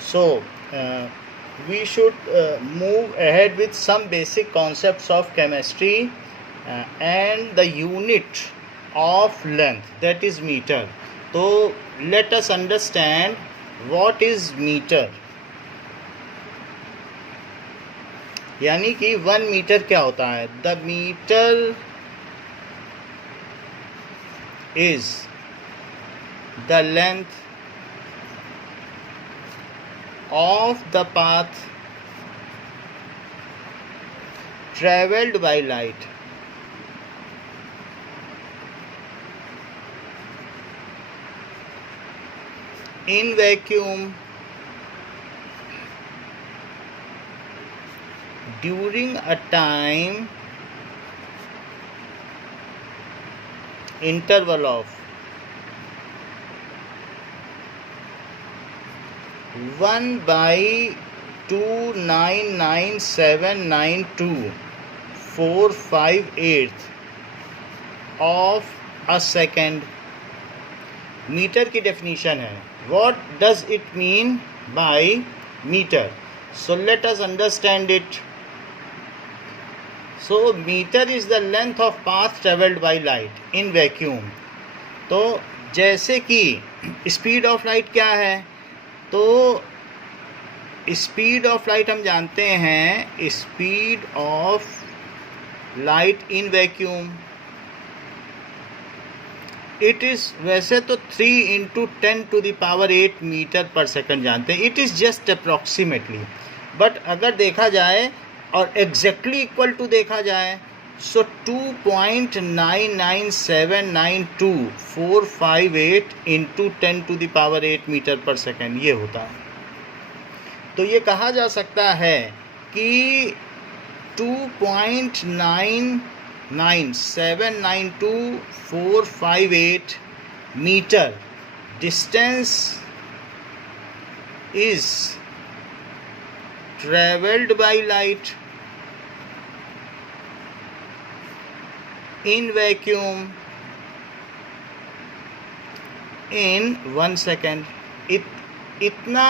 So we should move ahead with some basic concepts of chemistry and the unit of length, that is meter. So let us understand what is meter. यानी कि 1 metre क्या होता है. The metre is the length of the path traveled by light. In vacuum during a time interval of 1/2999792 of a second. Metre की definition है. What does it mean by meter? So let us understand it. So meter is the length of path traveled by light in vacuum. तो जैसे कि speed of light क्या है, तो speed of light हम जानते हैं, speed of light in vacuum it is, वैसे तो 3 × 10⁸ मीटर पर सेकंड जानते हैं. It is just approximately, but अगर देखा जाए और एग्जैक्टली इक्वल टू देखा जाए, सो 2.99792458 × 10⁸ मीटर पर सेकेंड ये होता है. तो ये कहा जा सकता है कि 2.99792458 metre distance is traveled by light in vacuum in 1 second. इतना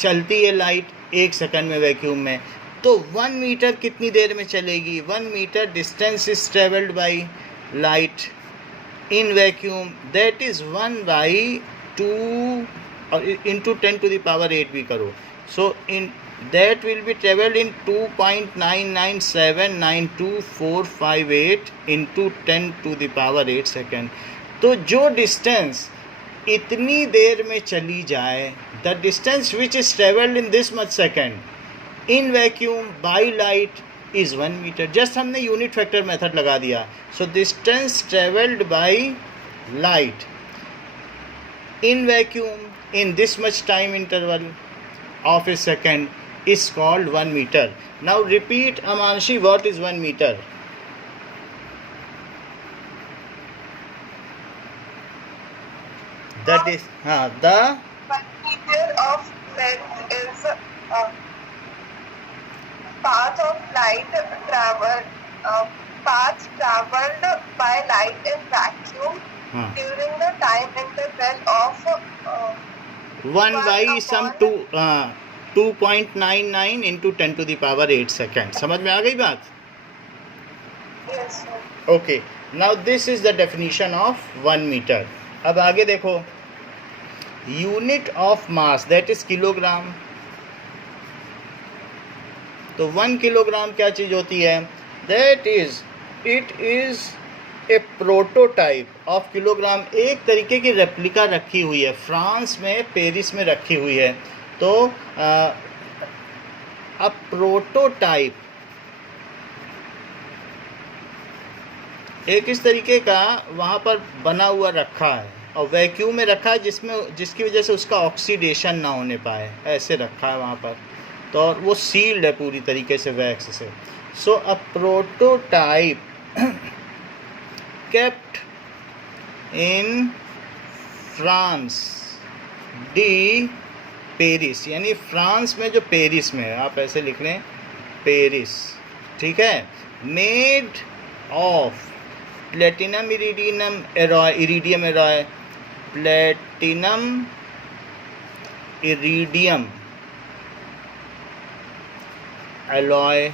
चलती है लाइट 1 सेकंड में वैक्यूम में. तो 1 मीटर कितनी देर में चलेगी? 1 metre distance is travelled by light in vacuum, that is 1/2 और इंटू 10⁸ भी करो. So in that will be traveled in 2.99792458 into 10⁸ second. तो जो डिस्टेंस इतनी देर में चली जाए, the distance which is travelled in this much second in vacuum by light is 1 metre. Just हमने यूनिट फैक्टर मेथड लगा दिया. So distance travelled by light in vacuum in this much time interval of a second is called 1 meter. Now repeat, Amanshi, what is 1 meter? That is the 1 meter of length is path of light traveled by light in vacuum during the time interval of 1/2.99 into 10⁸ second. समझ में आ गई बात? yes sir. Okay, now this is the definition of 1 metre. अब आगे देखो, unit of mass that is kilogram. तो 1 kilogram क्या चीज़ होती है? That is, it is a prototype of kilogram. एक तरीके की रेप्लिका रखी हुई है फ्रांस में, पेरिस में रखी हुई है. तो अ प्रोटोटाइप एक इस तरीके का वहाँ पर बना हुआ रखा है और वैक्यूम में रखा है, जिसकी वजह से उसका ऑक्सीडेशन ना होने पाए, ऐसे रखा है वहाँ पर. तो वो सील्ड है पूरी तरीके से वैक्स से. So a prototype kept in France डी पेरिस, यानी फ्रांस में जो पेरिस में है, आप ऐसे लिख लें पेरिस, ठीक है. Made of platinum iridium alloy, platinum iridium alloy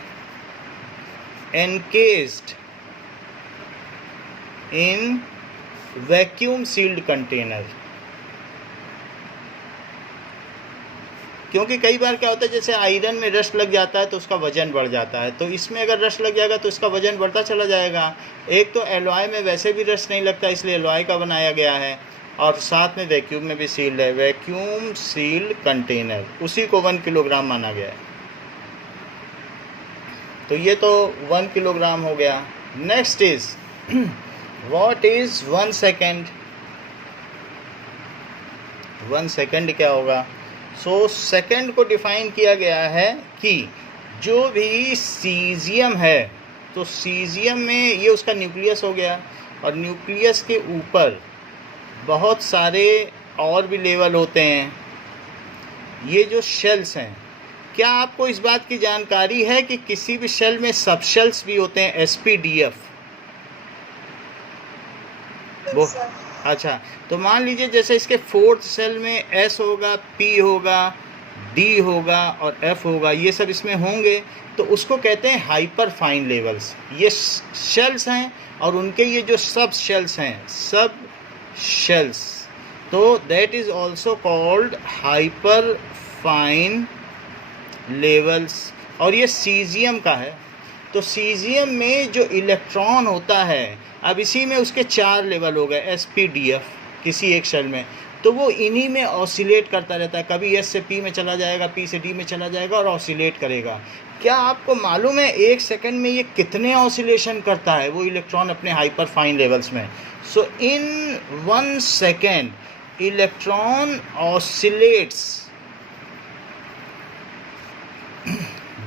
encased in vacuum sealed container. क्योंकि कई बार क्या होता है, जैसे आयरन में रस्ट लग जाता है तो उसका वजन बढ़ जाता है, तो इसमें अगर रस्ट लग जाएगा तो इसका वजन बढ़ता चला जाएगा. एक तो एलॉय में वैसे भी रस्ट नहीं लगता, इसलिए एलॉय का बनाया गया है, और साथ में वैक्यूम में भी सील्ड है. वैक्यूम सील्ड कंटेनर, उसी को 1 किलोग्राम माना गया है. तो ये तो 1 किलोग्राम हो गया. Next is what is 1 second. 1 second क्या होगा? सो सेकेंड को डिफाइन किया गया है कि जो भी सीजियम है, तो सीजियम में ये उसका न्यूक्लियस हो गया, और न्यूक्लियस के ऊपर बहुत सारे और भी लेवल होते हैं. ये जो शेल्स हैं, क्या आपको इस बात की जानकारी है कि किसी भी शेल में सब शेल्स भी होते हैं, SPDF? वो अच्छा, तो मान लीजिए जैसे इसके 4th सेल में S होगा, P होगा, D होगा और F होगा, ये सब इसमें होंगे, तो उसको कहते हैं हाइपर फाइन लेवल्स. ये शेल्स हैं और उनके ये जो सब शेल्स हैं, सब शेल्स, तो that is also called hyper fine levels. और ये सीजियम का है. तो सीजियम में जो इलेक्ट्रॉन होता है, अब इसी में उसके 4 लेवल हो गए SPDF किसी एक शेल में, तो वो इन्हीं में ऑसिलेट करता रहता है. कभी S से P में चला जाएगा, P से D में चला जाएगा और ऑसिलेट करेगा. क्या आपको मालूम है 1 सेकंड में ये कितने ऑसिलेशन करता है वो इलेक्ट्रॉन अपने हाइपर फाइन लेवल्स में? सो इन 1 second electron oscillates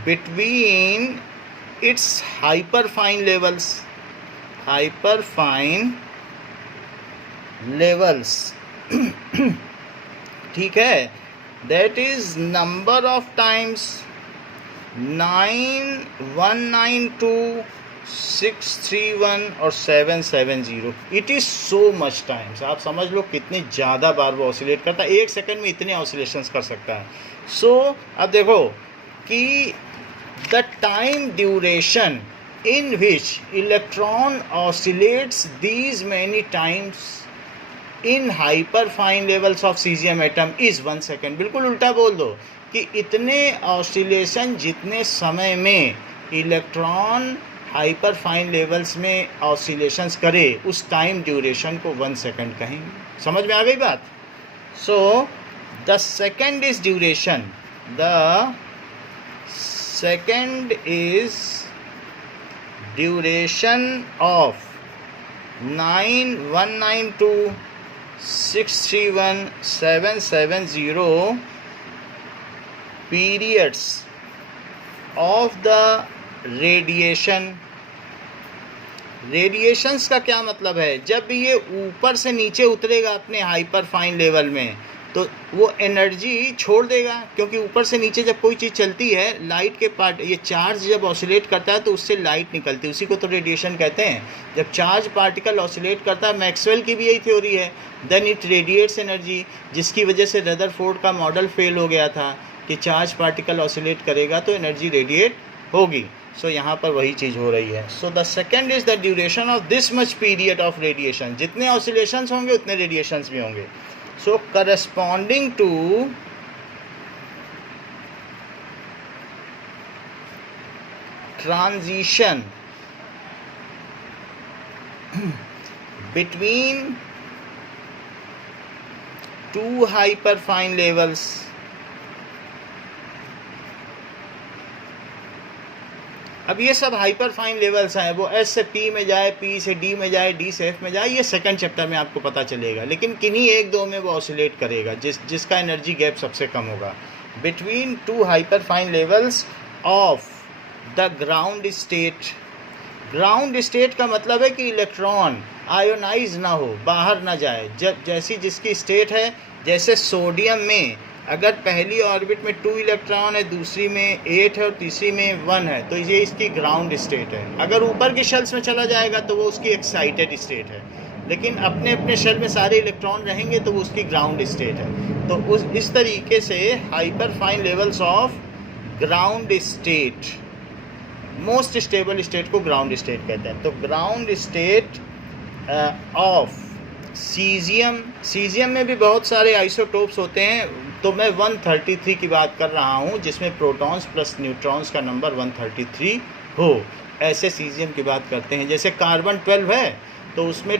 between its hyperfine levels. ठीक है, that is number of times 9, 192, 631 और 770. It is so much times. आप समझ लो कितने ज़्यादा बार वो ऑसिलेट करता है. 1 सेकंड में इतने ऑसिलेशंस कर सकता है. सो अब देखो कि the time duration in which electron oscillates these many times in hyperfine levels of cesium atom is 1 second. बिल्कुल उल्टा बोल दो कि इतने ऑसिलेशन जितने समय में इलेक्ट्रॉन हाइपर फाइन लेवल्स में ऑसिलेशंस करे, उस टाइम ड्यूरेशन को 1 सेकंड कहेंगे. समझ में आ गई बात? So the second is duration. The second is duration of 9, 192, 631, 770 periods of the radiation. Radiations का क्या मतलब है? जब ये ऊपर से नीचे उतरेगा अपने हाइपर फाइन लेवल में, तो वो एनर्जी छोड़ देगा, क्योंकि ऊपर से नीचे जब कोई चीज़ चलती है, लाइट के पार्ट, ये चार्ज जब ऑसिलेट करता है तो उससे लाइट निकलती है, उसी को तो रेडिएशन कहते हैं. जब चार्ज पार्टिकल ऑसिलेट करता है, मैक्सवेल की भी यही थ्योरी है, देन इट रेडिएट्स एनर्जी, जिसकी वजह से रदरफोर्ड का मॉडल फेल हो गया था कि चार्ज पार्टिकल ऑसिलेट करेगा तो एनर्जी रेडिएट होगी. सो यहाँ पर वही चीज़ हो रही है. So the second is the duration of this much period of radiation. जितने ऑसिलेशंस होंगे उतने रेडिएशंस भी होंगे. So corresponding to transition between two hyperfine levels, अब ये सब हाइपर फाइन लेवल्स हैं, वो S से P में जाए, P से D में जाए, D से F में जाए, ये सेकंड चैप्टर में आपको पता चलेगा. लेकिन किन्हीं 1-2 में वो ऑसिलेट करेगा जिसका एनर्जी गैप सबसे कम होगा. Between 2 hyper fine levels of the ground state. Ground state का मतलब है कि इलेक्ट्रॉन आयोनाइज ना हो, बाहर ना जाए. जब जैसी जिसकी स्टेट है, जैसे सोडियम में अगर पहली ऑर्बिट में 2 इलेक्ट्रॉन है, दूसरी में 8 है और तीसरी में 1 है, तो ये इसकी ग्राउंड स्टेट है. अगर ऊपर की शेल्स में चला जाएगा तो वो उसकी एक्साइटेड स्टेट है, लेकिन अपने अपने शेल में सारे इलेक्ट्रॉन रहेंगे तो वो उसकी ग्राउंड स्टेट है. तो इस तरीके से hyper fine levels of ground state, most stable state को ग्राउंड स्टेट कहते हैं। तो ground state of caesium, caesium में भी बहुत सारे आइसोटोप्स होते हैं, तो मैं 133 की बात कर रहा हूँ जिसमें प्रोटॉन्स प्लस न्यूट्रॉन्स का नंबर 133 हो, ऐसे सीजियम की बात करते हैं। जैसे कार्बन 12 है तो उसमें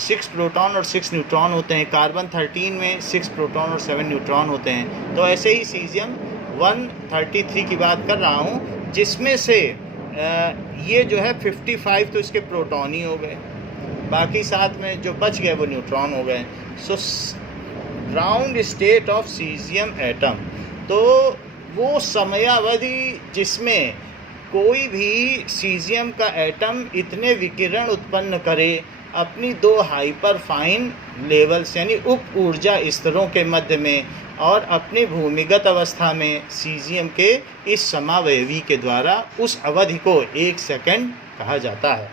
6 प्रोटॉन और 6 न्यूट्रॉन होते हैं, कार्बन 13 में 6 प्रोटॉन और 7 न्यूट्रॉन होते हैं। तो ऐसे ही सीजियम 133 की बात कर रहा हूँ, जिसमें से ये जो है 55 तो इसके प्रोटॉन ही हो गए, बाकी साथ में जो बच गए वो न्यूट्रॉन हो गए। So ground state of caesium atom, तो वो समयावधि जिसमें कोई भी सीजियम का एटम इतने विकिरण उत्पन्न करे अपनी 2 हाइपर फाइन लेवल्स यानी उप ऊर्जा स्तरों के मध्य में, और अपने भूमिगत अवस्था में सीजियम के इस समावयवी के द्वारा उस अवधि को 1 सेकंड कहा जाता है।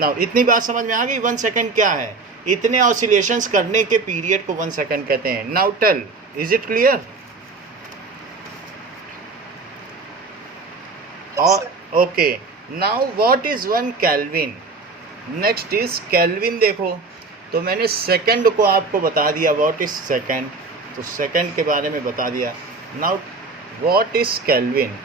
नाउ इतनी बात समझ में आ गई 1 सेकंड क्या है? इतने ऑसिलेशंस करने के पीरियड को 1 सेकंड कहते हैं। Now tell, is it clear? और okay, now what is 1 kelvin? Next is kelvin. देखो, तो मैंने सेकंड को आपको बता दिया, व्हाट इज सेकंड, तो सेकंड के बारे में बता दिया। Now what is kelvin?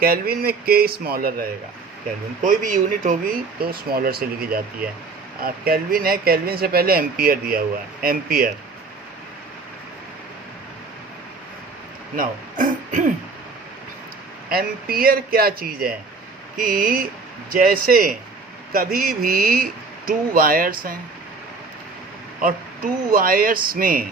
Kelvin में के स्मॉलर रहेगा। केल्विन कोई भी यूनिट होगी तो स्मॉलर से लिखी जाती है। केल्विन है, केल्विन से पहले एम्पियर दिया हुआ है, एम्पियर। नाउ एम्पियर क्या चीज़ है कि जैसे कभी भी 2 वायर्स हैं और 2 वायर्स में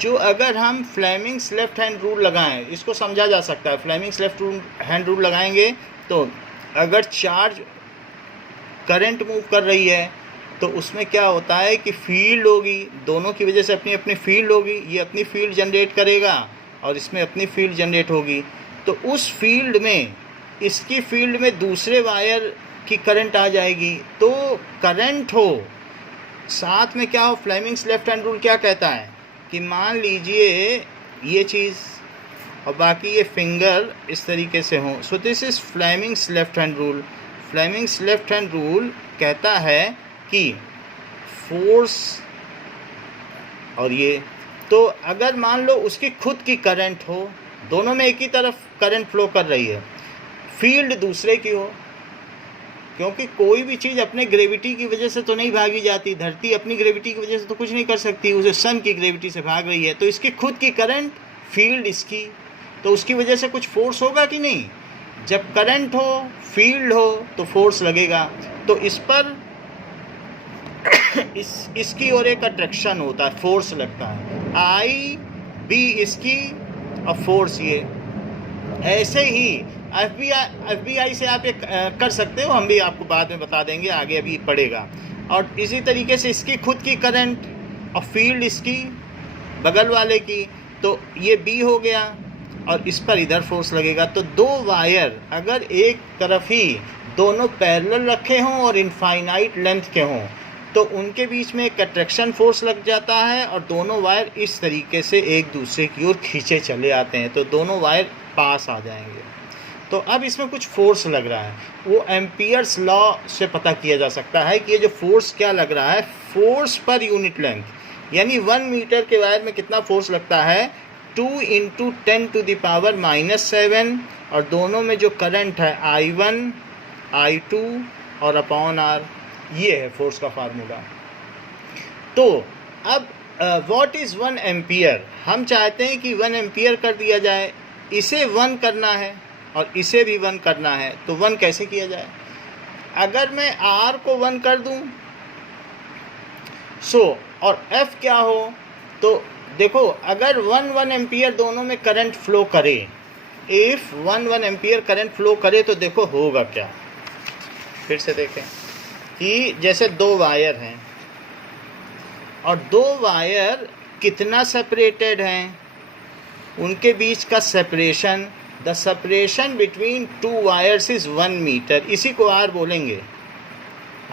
जो अगर हम फ्लेमिंग्स लेफ्ट हैंड रूल लगाएं, इसको समझा जा सकता है। फ्लेमिंग्स लेफ्ट हैंड रूल लगाएंगे तो अगर चार्ज करंट मूव कर रही है तो उसमें क्या होता है कि फील्ड होगी, दोनों की वजह से अपनी अपनी फील्ड होगी। ये अपनी फील्ड जनरेट करेगा और इसमें अपनी फील्ड जनरेट होगी। तो उस फील्ड में, इसकी फील्ड में दूसरे वायर की करंट आ जाएगी। तो करंट हो साथ में क्या हो, फ्लेमिंग्स लेफ्ट हैंड रूल क्या कहता है कि मान लीजिए ये चीज़ और बाकी ये फिंगर इस तरीके से हों। So this is Fleming's left hand rule. Fleming's left hand rule कहता है कि फोर्स और ये, तो अगर मान लो उसकी खुद की करंट हो, दोनों में एक ही तरफ करंट फ्लो कर रही है, फील्ड दूसरे की हो, क्योंकि कोई भी चीज़ अपने ग्रेविटी की वजह से तो नहीं भागी जाती। धरती अपनी ग्रेविटी की वजह से तो कुछ नहीं कर सकती, उसे सन की ग्रेविटी से भाग रही है। तो इसकी खुद की करंट, फील्ड इसकी, तो उसकी वजह से कुछ फोर्स होगा कि नहीं? जब करंट हो, फील्ड हो तो फोर्स लगेगा। तो इस पर इसकी ओर एक अट्रैक्शन होता है, फोर्स लगता है। आई बी इसकी और फोर्स ये। ऐसे ही FBI से आप एक कर सकते हो, हम भी आपको बाद में बता देंगे, आगे अभी पड़ेगा। और इसी तरीके से इसकी खुद की करंट और फील्ड इसकी बगल वाले की, तो ये B हो गया और इस पर इधर फोर्स लगेगा। तो 2 वायर अगर एक तरफ ही दोनों पैरेलल रखे हों और इनफाइनाइट लेंथ के हों तो उनके बीच में एक अट्रैक्शन फोर्स लग जाता है और दोनों वायर इस तरीके से एक दूसरे की ओर खींचे चले आते हैं, तो दोनों वायर पास आ जाएंगे। तो अब इसमें कुछ फोर्स लग रहा है, वो एम्पियर्स लॉ से पता किया जा सकता है कि ये जो फोर्स क्या लग रहा है, फोर्स पर यूनिट लेंथ, यानी 1 मीटर के वायर में कितना फोर्स लगता है, 2 × 10⁻⁻7, और दोनों में जो करंट है I1 I2 और अपॉन R, ये है फोर्स का फार्मूला। तो अब व्हाट इज़ 1 एम्पियर? हम चाहते हैं कि 1 एम्पियर कर दिया जाए, इसे 1 करना है और इसे भी 1 करना है। तो 1 कैसे किया जाए? अगर मैं R को 1 कर दूं, और F क्या हो, तो देखो अगर 1 एम्पियर दोनों में करंट फ्लो करे, इफ़ 1 एम्पियर करंट फ्लो करे तो देखो होगा क्या। फिर से देखें कि जैसे 2 वायर हैं और 2 वायर कितना सेपरेटेड हैं, उनके बीच का separation, the separation between 2 wires is 1 metre, इसी को R बोलेंगे।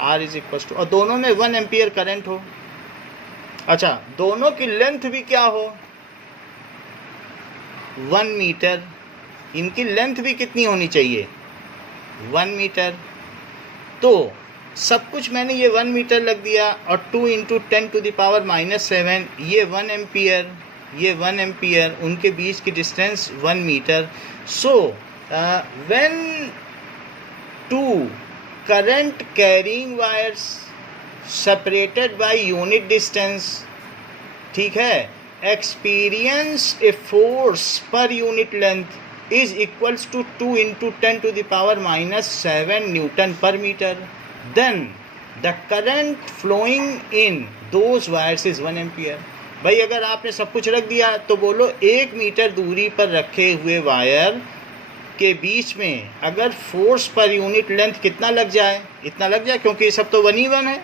R = और दोनों में 1 एम्पियर करंट हो। अच्छा, दोनों की लेंथ भी क्या हो, 1 मीटर, इनकी लेंथ भी कितनी होनी चाहिए 1 मीटर। तो सब कुछ मैंने ये 1 मीटर लग दिया और 2 × 10⁻⁻7 ये 1 एम्पियर, ये 1 एम्पियर, उनके बीच की distance 1 metre. So when 2 current carrying wires separated by unit distance, ठीक है, experience a force per unit length is equals to 2 × 10⁻⁻7 newton per metre, then the current flowing in those wires is 1 ampere. भाई अगर आपने सब कुछ रख दिया तो बोलो 1 मीटर दूरी पर रखे हुए वायर के बीच में अगर फोर्स पर यूनिट लेंथ कितना लग जाए, इतना लग जाए, क्योंकि ये सब तो 1 ही 1 है,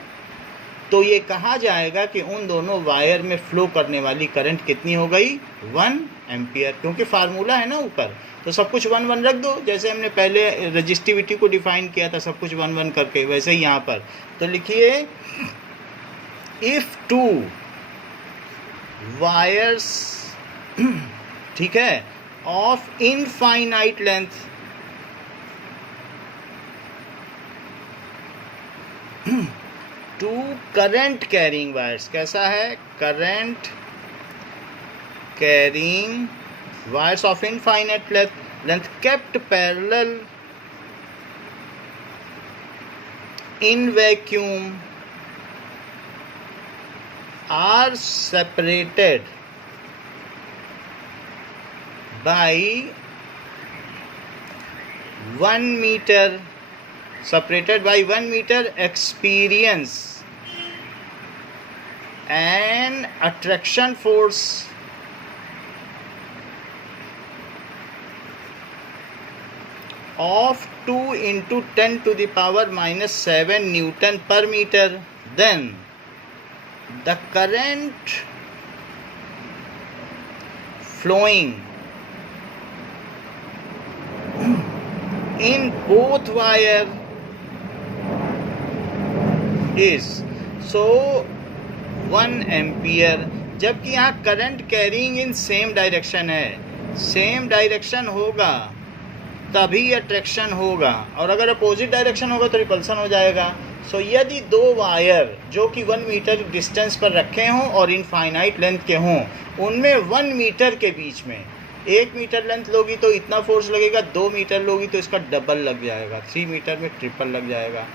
तो ये कहा जाएगा कि उन दोनों वायर में फ्लो करने वाली करंट कितनी हो गई 1 एम्पियर, क्योंकि फार्मूला है ना ऊपर, तो सब कुछ 1 1 रख दो, जैसे हमने पहले रजिस्टिविटी को डिफाइन किया था सब कुछ 1 1 करके, वैसे ही यहाँ पर। तो लिखिए इफ 2 वायर्स, ठीक है, of infinite length, two current carrying wires, कैसा है, current carrying wires of infinite length kept parallel in vacuum are separated by 1 meter, separated by 1 meter, experience an attraction force of 2 × 10⁻⁻7 Newton per meter, then the current flowing in both wire is so 1 ampere. जबकि यहाँ current carrying in same direction है, same direction होगा तभी attraction होगा, और अगर opposite direction होगा तो रिपल्सन हो जाएगा। सो यदि 2 वायर जो कि 1 मीटर डिस्टेंस पर रखे हों और इनफाइनाइट लेंथ के हों, उनमें 1 मीटर के बीच में 1 मीटर लेंथ लोगी तो इतना फोर्स लगेगा, 2 मीटर लोगी तो इसका डबल लग जाएगा, 3 मीटर में ट्रिपल लग जाएगा,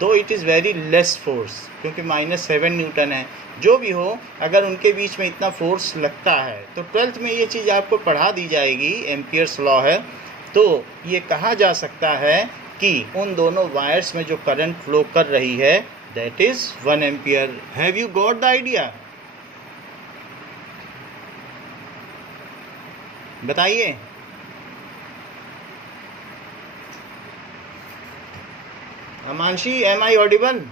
दो it is very less force, क्योंकि -7 न्यूटन है। जो भी हो, अगर उनके बीच में इतना फोर्स लगता है तो 12th में ये चीज़ आपको पढ़ा दी जाएगी, एम्पियर्स लॉ है। तो ये कहा जा सकता है कि उन दोनों वायर्स में जो करंट फ्लो कर रही है that is 1 ampere. Have you got the idea? बताइए। Amanshi, am I audible?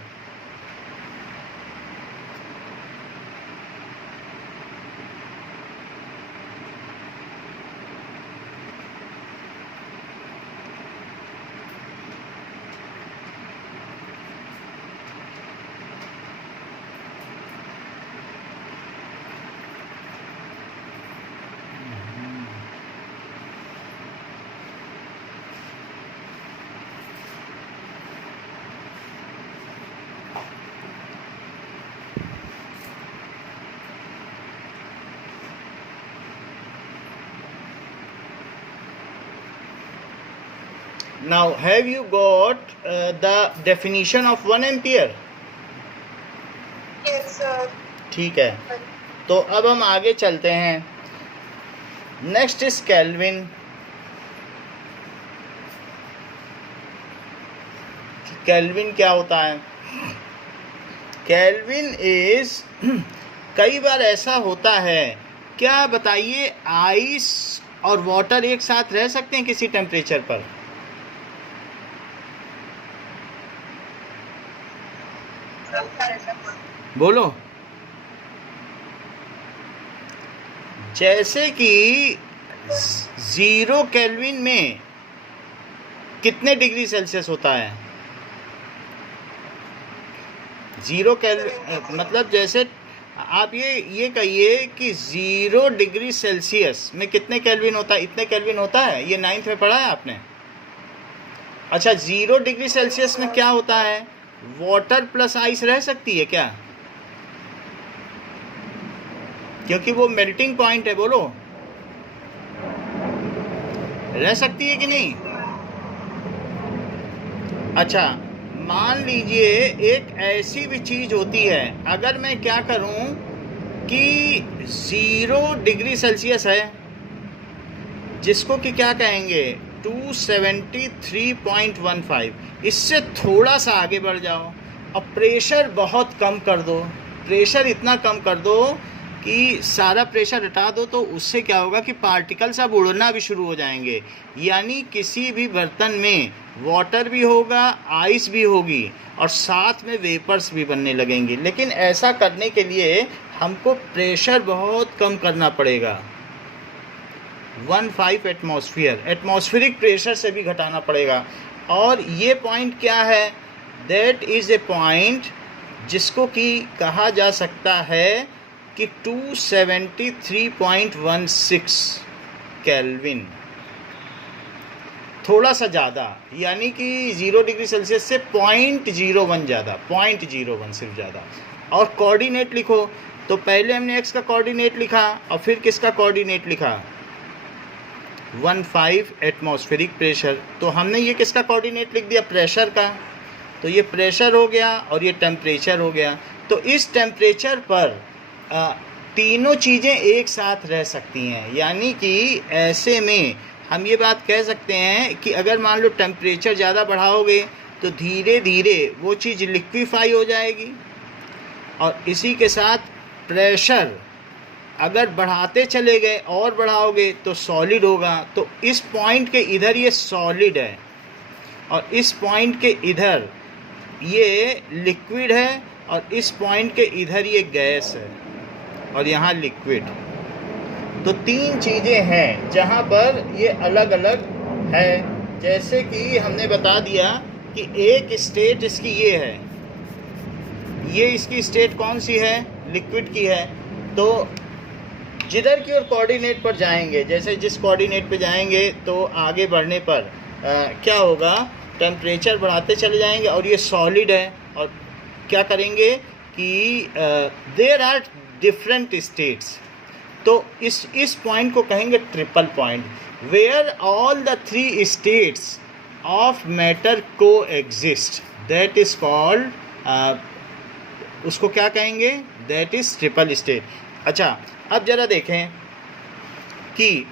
Now, have you got the definition of 1 ampere? Yes, sir. ठीक है, तो अब हम आगे चलते हैं। Next is kelvin. केल्विन क्या होता है? केल्विन इज कई बार ऐसा होता है, क्या बताइए, आइस और वाटर एक साथ रह सकते हैं किसी टेम्परेचर पर? बोलो। जैसे कि 0 केल्विन में कितने डिग्री सेल्सियस होता है? 0 केल्विन मतलब जैसे आप ये कहिए कि 0 डिग्री सेल्सियस में कितने केल्विन होता है? इतने केल्विन होता है। ये 9th में पढ़ा है आपने। अच्छा, 0 डिग्री सेल्सियस में क्या होता है? वाटर प्लस आइस रह सकती है क्या? क्योंकि वो मेल्टिंग पॉइंट है। बोलो, रह सकती है कि नहीं? अच्छा, मान लीजिए एक ऐसी भी चीज़ होती है, अगर मैं क्या करूं कि 0 डिग्री सेल्सियस है, जिसको कि क्या कहेंगे 273.15, इससे थोड़ा सा आगे बढ़ जाओ और प्रेशर बहुत कम कर दो। प्रेशर इतना कम कर दो कि सारा प्रेशर हटा दो, तो उससे क्या होगा कि पार्टिकल्स अब उड़ना भी शुरू हो जाएंगे। यानी किसी भी बर्तन में वाटर भी होगा, आइस भी होगी और साथ में वेपर्स भी बनने लगेंगे। लेकिन ऐसा करने के लिए हमको प्रेशर बहुत कम करना पड़ेगा। 15 एटमॉस्फेरिक प्रेशर से भी घटाना पड़ेगा। और ये पॉइंट क्या है? दैट इज़ ए पॉइंट जिसको कि कहा जा सकता है कि 273.16 केल्विन, थोड़ा सा ज़्यादा, यानी कि 0 डिग्री सेल्सियस से 0.01 ज़्यादा, 0.01 सिर्फ ज़्यादा। और कोऑर्डिनेट लिखो, तो पहले हमने x का कोऑर्डिनेट लिखा और फिर किसका कोऑर्डिनेट लिखा? 15 एटमॉस्फेरिक प्रेशर। तो हमने ये किसका कोऑर्डिनेट लिख दिया? प्रेशर का। तो ये प्रेशर हो गया और ये टेम्परेचर हो गया। तो इस टेम्परेचर पर तीनों चीज़ें एक साथ रह सकती हैं। यानी कि ऐसे में हम ये बात कह सकते हैं कि अगर मान लो टेम्परेचर ज़्यादा बढ़ाओगे तो धीरे धीरे वो चीज़ लिक्विफाई हो जाएगी, और इसी के साथ प्रेशर अगर बढ़ाते चले गए और बढ़ाओगे तो सॉलिड होगा। तो इस पॉइंट के इधर ये सॉलिड है और इस पॉइंट के इधर ये लिक्विड है और इस पॉइंट के इधर ये गैस है और यहाँ लिक्विड। तो तीन चीज़ें हैं जहाँ पर ये अलग अलग है। जैसे कि हमने बता दिया कि एक स्टेट इसकी ये है, ये इसकी स्टेट कौन सी है? लिक्विड की है। तो जिधर की ओर कोऑर्डिनेट पर जाएंगे, जैसे जिस कोऑर्डिनेट पे जाएंगे तो आगे बढ़ने पर क्या होगा? टेम्परेचर बढ़ाते चले जाएंगे और ये सॉलिड है। और क्या करेंगे कि देयर आर डिफरेंट स्टेट्स। तो इस पॉइंट को कहेंगे triple point, where all the 3 states of matter coexist, that is called, उसको क्या कहेंगे? That is triple state. अच्छा, अब ज़रा देखें कि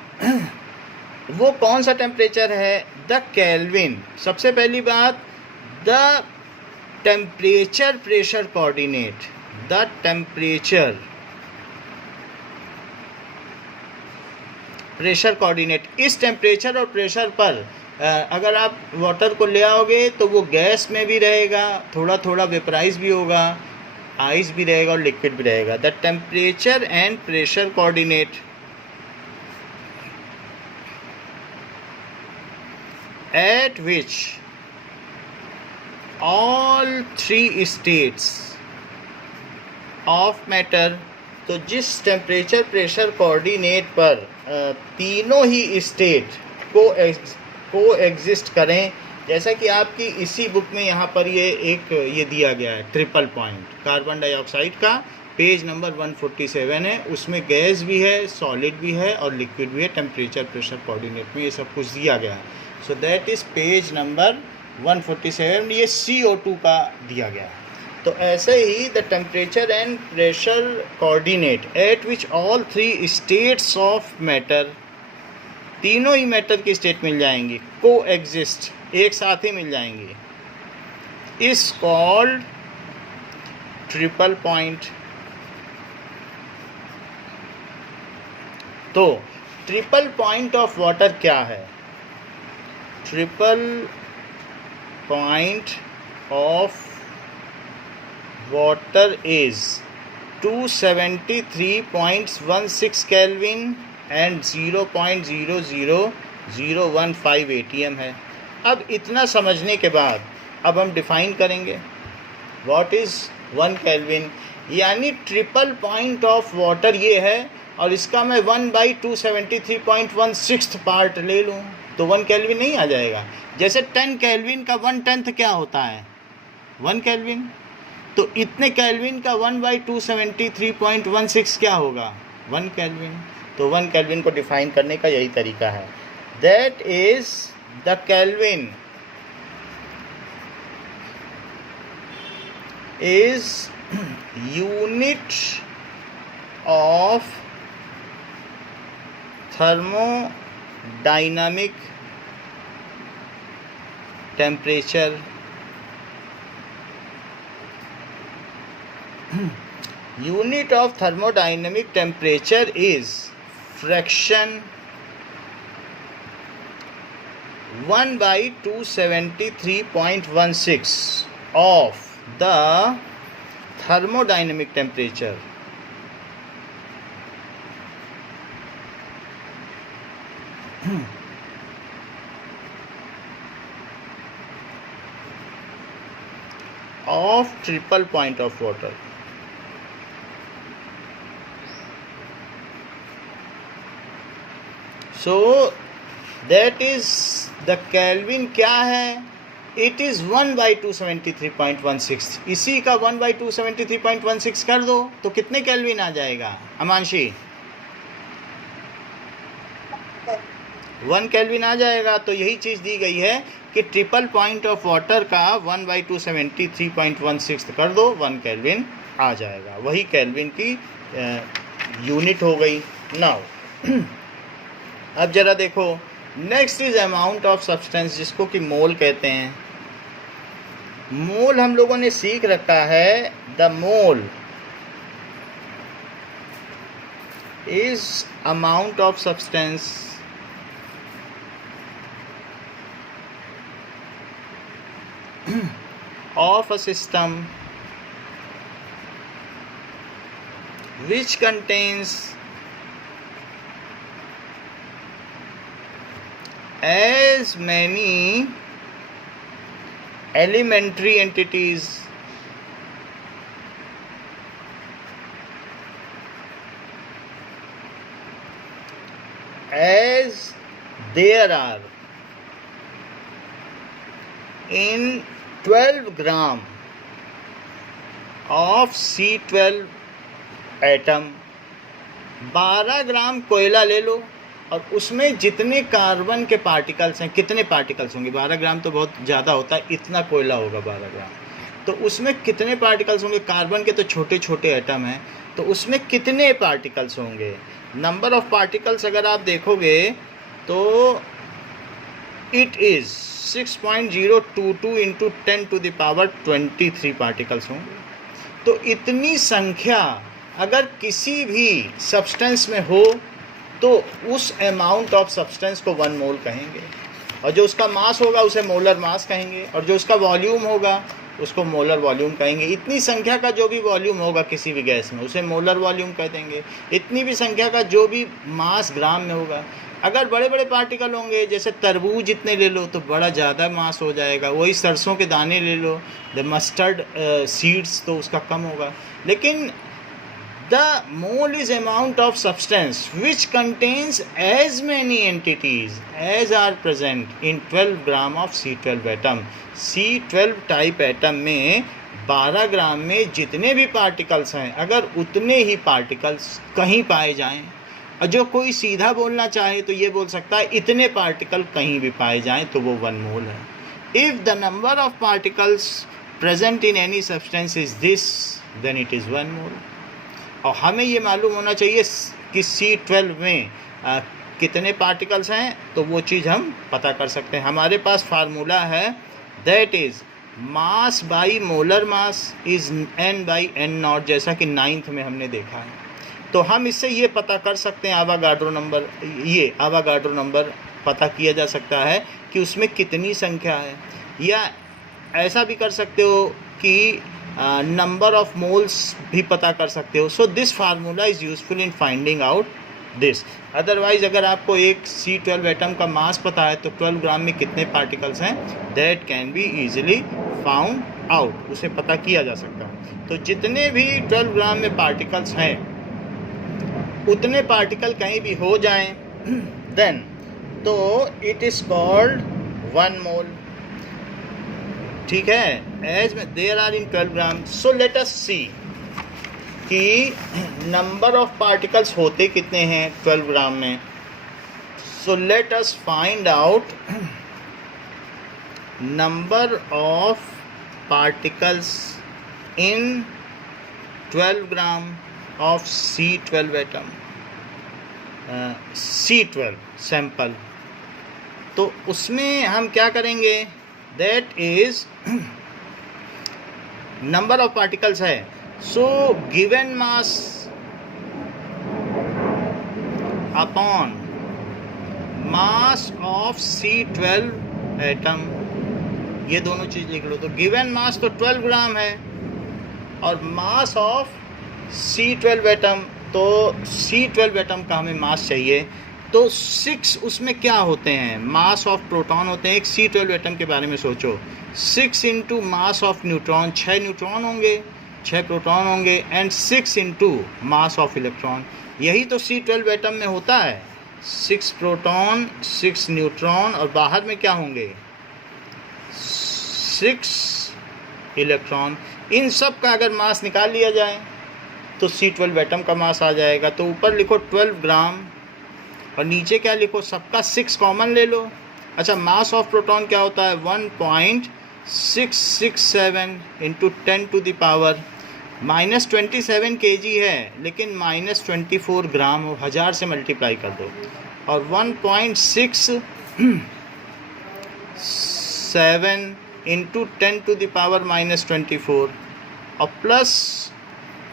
वो कौन सा टेम्परेचर है? The kelvin. सबसे पहली बात, the temperature pressure coordinate, the temperature pressure coordinate. इस टेम्परेचर और प्रेशर पर अगर आप वाटर को ले आओगे तो वो गैस में भी रहेगा, थोड़ा थोड़ा वेपराइज भी होगा, आइस भी रहेगा और लिक्विड भी रहेगा। The temperature and pressure coordinate at which all 3 states of matter, तो जिस टेम्परेचर प्रेशर कोऑर्डिनेट पर तीनों ही स्टेट को एग्जिस्ट करें। जैसा कि आपकी इसी बुक में यहाँ पर ये दिया गया है, ट्रिपल पॉइंट कार्बन डाइऑक्साइड का, पेज नंबर 147 है। उसमें गैस भी है, सॉलिड भी है और लिक्विड भी है। टेम्परेचर प्रेशर कोऑर्डिनेट में ये सब कुछ दिया गया है। So that is page number 147। ये CO2 का दिया गया है। तो ऐसे ही the temperature and pressure coordinate at which all 3 states of matter, तीनों ही मैटर की स्टेट मिल जाएंगी, को एग्जिस्ट, एक साथ ही मिल जाएंगी, इज कॉल्ड ट्रिपल पॉइंट। तो ट्रिपल पॉइंट ऑफ वाटर क्या है? Triple point of water is 273.16 kelvin and 0.00015 ATM है। अब इतना समझने के बाद अब हम डिफाइन करेंगे व्हाट इज़ 1 केल्विन। यानी ट्रिपल पॉइंट ऑफ वाटर ये है, और इसका मैं 1/273.16 पार्ट ले लूँ तो 1 केल्विन नहीं आ जाएगा। जैसे 10 केल्विन का 1/10 क्या होता है? 1 केल्विन। तो इतने केल्विन का 1/273.16 क्या होगा? 1 केल्विन। तो 1 केल्विन को डिफाइन करने का यही तरीका है। That is the kelvin is unit of thermodynamic temperature unit of thermodynamic temperature is fraction 1/273.16 of the thermodynamic temperature of triple point of water. So that is the Kelvin क्या है? It is 1/273.16। इसी का 1/273.16 कर दो तो कितने kelvin आ जाएगा अमांशी? 1 kelvin आ जाएगा। तो यही चीज़ दी गई है कि ट्रिपल पॉइंट ऑफ वाटर का 1/273.16 कर दो, 1 केल्विन आ जाएगा। वही केल्विन की यूनिट हो गई। नाउ अब जरा देखो, next is amount of substance, जिसको कि मोल कहते हैं। मोल हम लोगों ने सीख रखा है, the mole is amount of substance of a system which contains as many elementary entities as there are in 12 gram of C12 atom. 12 ग्राम कोयला ले लो और उसमें जितने कार्बन के पार्टिकल्स हैं, कितने पार्टिकल्स होंगे? 12 ग्राम तो बहुत ज़्यादा होता है, इतना कोयला होगा 12 ग्राम। तो उसमें कितने पार्टिकल्स होंगे? कार्बन के तो छोटे छोटे एटम हैं, तो उसमें कितने पार्टिकल्स होंगे? नंबर ऑफ पार्टिकल्स अगर आप देखोगे तो इट इज़ 6.022 इंटू 10⁻23 पार्टिकल्स होंगे। तो इतनी संख्या अगर किसी भी सब्सटेंस में हो तो उस अमाउंट ऑफ सब्सटेंस को 1 मोल कहेंगे, और जो उसका मास होगा उसे मोलर मास कहेंगे, और जो उसका वॉल्यूम होगा उसको मोलर वॉल्यूम कहेंगे। इतनी संख्या का जो भी वॉल्यूम होगा किसी भी गैस में उसे मोलर वॉल्यूम कह देंगे। इतनी भी संख्या का जो भी मास ग्राम में होगा। अगर बड़े बड़े पार्टिकल होंगे, जैसे तरबूज इतने ले लो तो बड़ा ज़्यादा मास हो जाएगा। वही सरसों के दाने ले लो, द मस्टर्ड सीड्स, तो उसका कम होगा। लेकिन the mole is amount of substance which contains as many entities as are present in 12 gram of C12 atom. C12 type atom में 12 ग्राम में जितने भी पार्टिकल्स हैं, अगर उतने ही पार्टिकल्स कहीं पाए जाएं, और जो कोई सीधा बोलना चाहे तो ये बोल सकता है इतने पार्टिकल कहीं भी पाए जाएं तो वो 1 मोल है। If the number of particles present in any substance is this then it is 1 mole. और हमें ये मालूम होना चाहिए कि C12 में कितने पार्टिकल्स हैं, तो वो चीज़ हम पता कर सकते हैं। हमारे पास फार्मूला है, that is mass by molar mass is N/N0, जैसा कि 9th में हमने देखा है। तो हम इससे ये पता कर सकते हैं आवागाड्रो नंबर पता किया जा सकता है कि उसमें कितनी संख्या है, या ऐसा भी कर सकते हो कि नंबर ऑफ मोल्स भी पता कर सकते हो। So this formula is useful in finding out this. Otherwise अगर आपको एक C12 एटम का मास पता है तो 12 ग्राम में कितने पार्टिकल्स हैं, that can be easily found out, उसे पता किया जा सकता है। तो जितने भी 12 ग्राम में पार्टिकल्स हैं उतने पार्टिकल कहीं भी हो जाएं देन तो इट इज़ कॉल्ड 1 मोल। ठीक है, as there are in 12 gram. So let us see कि नंबर ऑफ पार्टिकल्स होते कितने हैं 12 ग्राम में। So let us find out number of particles in 12 gram of C12 atom, C12 sample. तो उसमें हम क्या करेंगे, that is number of particles है। So given mass upon mass of C12 atom, ये दोनों चीज़ लिख लो। तो गिवन मास तो 12 ग्राम है और मास ऑफ C12 एटम, तो C12 एटम का हमें मास चाहिए। तो 6 उसमें क्या होते हैं, मास ऑफ प्रोटॉन होते हैं। एक C12 एटम के बारे में सोचो, 6 into mass of neutron, 6 neutron होंगे, 6 प्रोटॉन होंगे, and 6 into mass of electron. यही तो C12 एटम में होता है, 6 प्रोटॉन 6 न्यूट्रॉन और बाहर में क्या होंगे 6 इलेक्ट्रॉन। इन सब का अगर मास निकाल लिया जाए तो C12 एटम का मास आ जाएगा। तो ऊपर लिखो 12 ग्राम और नीचे क्या लिखो, सबका 6 कॉमन ले लो। अच्छा, मास ऑफ प्रोटॉन क्या होता है 1.667 into 10 to the power -27 kg है, लेकिन -24 ग्राम हो, 1000 से मल्टीप्लाई कर दो। और 1.67 इंटू 10 टू द पावर -24 और plus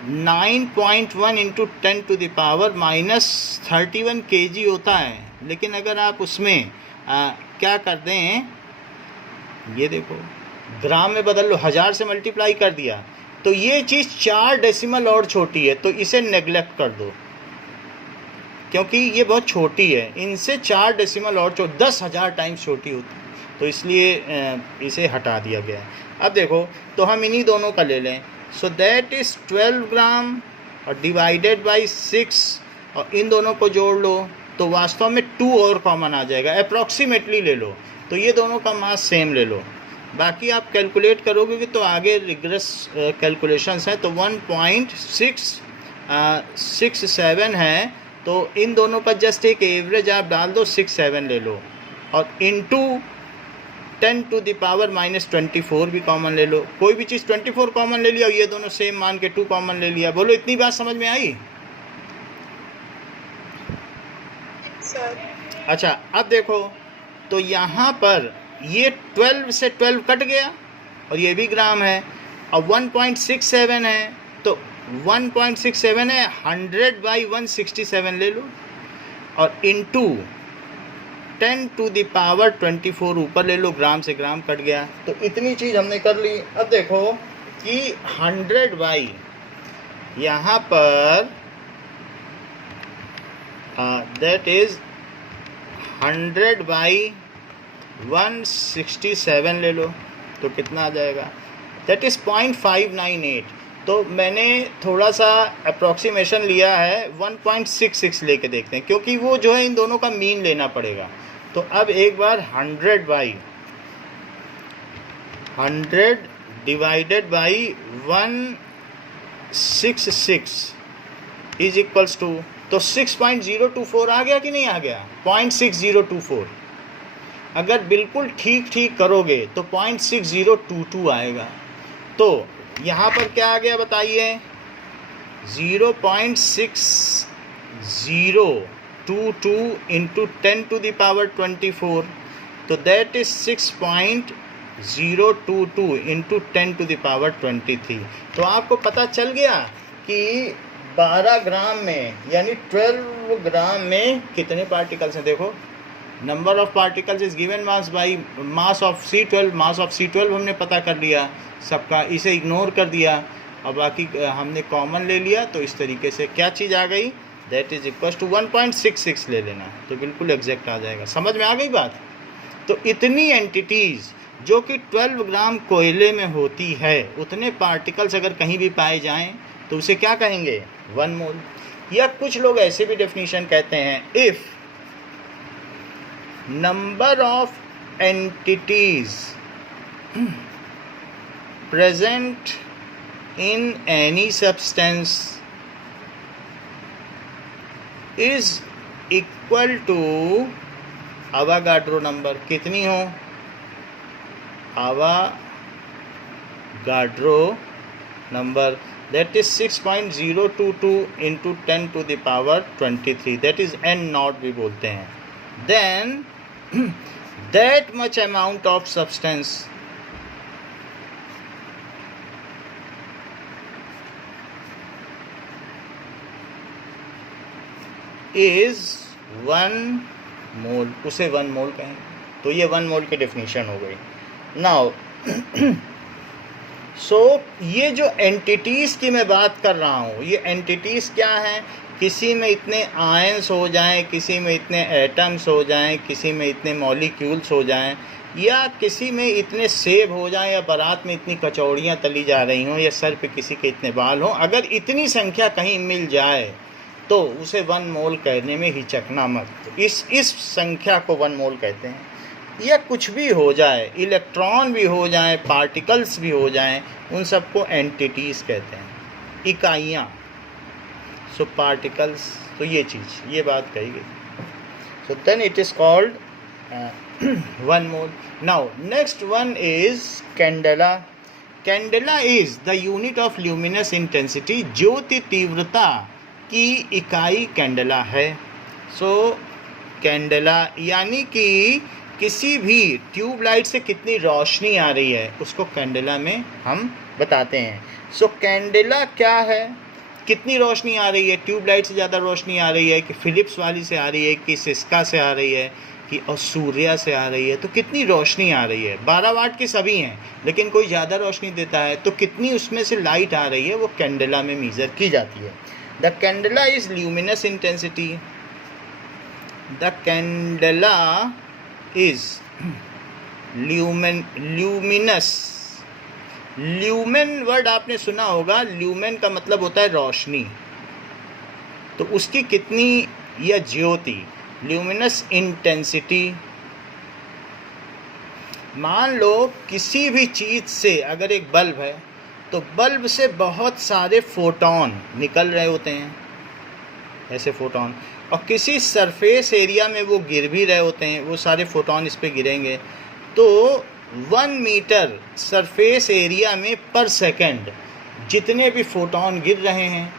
9.1 into 10 to the power -31 kg होता है। लेकिन अगर आप उसमें क्या कर दें, ये देखो ग्राम में बदल लो, 1000 से मल्टीप्लाई कर दिया, तो ये चीज़ 4 डेसिमल और छोटी है, तो इसे नेग्लेक्ट कर दो क्योंकि ये बहुत छोटी है। इनसे 4 डेसिमल और 10,000 टाइम्स छोटी होती है, तो इसलिए इसे हटा दिया गया है। अब देखो, तो हम इन्हीं दोनों का ले लें। सो दैट इज़ 12 ग्राम और डिवाइडेड बाई 6 और इन दोनों को जोड़ लो तो वास्तव में 2 और कॉमन आ जाएगा, अप्रॉक्सीमेटली ले लो। तो ये दोनों का मास सेम ले लो, बाकी आप कैलकुलेट करोगे कि तो आगे रिग्रेस कैलकुलेशंस हैं। तो 1.667 है, तो इन दोनों का जस्ट एक एवरेज आप डाल दो, 67 ले लो और इनटू 10 टू द पावर -24 भी कॉमन ले लो। कोई भी चीज़ 24 कॉमन ले लिया और ये दोनों सेम मान के 2 कॉमन ले लिया। बोलो, इतनी बात समझ में आई? अच्छा, अब देखो, तो यहाँ पर ये 12 से 12 कट गया और ये भी ग्राम है, और 1.67 है, तो 1.67 है 100/167 ले लो और इनटू 10 टू द पावर 24 ऊपर ले लो, ग्राम से ग्राम कट गया। तो इतनी चीज़ हमने कर ली। अब देखो कि 100 बाई यहाँ पर दैट इज़ 100/167 ले लो, तो कितना आ जाएगा, दैट इज़ 0.598। तो मैंने थोड़ा सा अप्रॉक्सीमेशन लिया है, 1.66 लेके देखते हैं, क्योंकि वो जो है इन दोनों का मीन लेना पड़ेगा। तो अब एक बार 100 divided by 166 is equals to, तो 6.024 आ गया कि नहीं आ गया, 0.6024। अगर बिल्कुल ठीक करोगे तो 0.6022 आएगा। तो यहाँ पर क्या आ गया बताइए, 0.6022 इंटू 10 टू द पावर 24, तो that is 6.022 into 10 to the power 23। तो आपको पता चल गया कि 12 ग्राम में यानी 12 ग्राम में कितने पार्टिकल्स हैं। देखो, number of particles is given mass by mass of C12। Mass of C12 हमने पता कर लिया सबका, इसे इग्नोर कर दिया और बाकी हमने कॉमन ले लिया। तो इस तरीके से क्या चीज़ आ गई, दैट इज इक्वल टू 1.66 ले लेना, तो बिल्कुल एग्जैक्ट आ जाएगा। समझ में आ गई बात? तो इतनी एंटिटीज़ जो कि 12 ग्राम कोयले में होती है, उतने पार्टिकल्स अगर कहीं भी पाए जाएं तो उसे क्या कहेंगे? 1 मोल। या कुछ लोग ऐसे भी डेफिनेशन कहते हैं, if number of entities present in any substance is equal to Avogadro number. कितनी हो? Avogadro number, that is 6.022 into 10 to the power 23, that is n naught भी बोलते हैं। then that much amount of substance is 1 मोल, उसे 1 मोल कहेंगे। तो ये 1 मोल की डेफिनेशन हो गई। नाउ ये जो एंटिटीज़ की मैं बात कर रहा हूँ, ये एंटिटीज़ क्या हैं? किसी में इतने आयंस हो जाएं, किसी में इतने एटम्स हो जाएं, किसी में इतने मॉलिक्यूल्स हो जाएं, या किसी में इतने सेब हो जाएं, या बारात में इतनी कचौड़ियाँ तली जा रही हों, या सर पे किसी के इतने बाल हों, अगर इतनी संख्या कहीं मिल जाए तो उसे 1 मोल कहने में हिचकना मत। इस संख्या को 1 मोल कहते हैं। या कुछ भी हो जाए, इलेक्ट्रॉन भी हो जाए, पार्टिकल्स भी हो जाएं, उन सबको एंटिटीज़ कहते हैं, इकाइयाँ। सो पार्टिकल्स, तो ये चीज़, ये बात कही गई। So then it is called 1 mole. Now next one is candela. Candela is the unit of luminous intensity. ज्योति तीव्रता की इकाई कैंडेला है। सो कैंडेला यानी कि किसी भी ट्यूबलाइट से कितनी रोशनी आ रही है उसको कैंडेला में हम बताते हैं। सो कैंडेला क्या है? कितनी रोशनी आ रही है? ट्यूबलाइट से ज़्यादा रोशनी आ रही है कि फिलिप्स वाली से आ रही है कि सिस्का से आ रही है कि सूर्या से आ रही है? तो कितनी रोशनी आ रही है? 12 वाट की सभी हैं, लेकिन कोई ज़्यादा रोशनी देता है तो कितनी उसमें से लाइट आ रही है, वो कैंडेला में मीज़र की जाती है। The candela is luminous intensity. The candela is luminous. Lumen word आपने सुना होगा, ल्यूमेन का मतलब होता है रोशनी। तो उसकी कितनी, या ज्योति, ल्यूमिनस इंटेंसिटी। मान लो किसी भी चीज़ से अगर एक बल्ब है तो बल्ब से बहुत सारे फोटोन निकल रहे होते हैं, ऐसे फोटोन, और किसी सरफेस एरिया में वो गिर भी रहे होते हैं, वो सारे फोटोन इस पे गिरेंगे तो 1 मीटर सरफेस एरिया में पर सेकंड जितने भी फोटोन गिर रहे हैं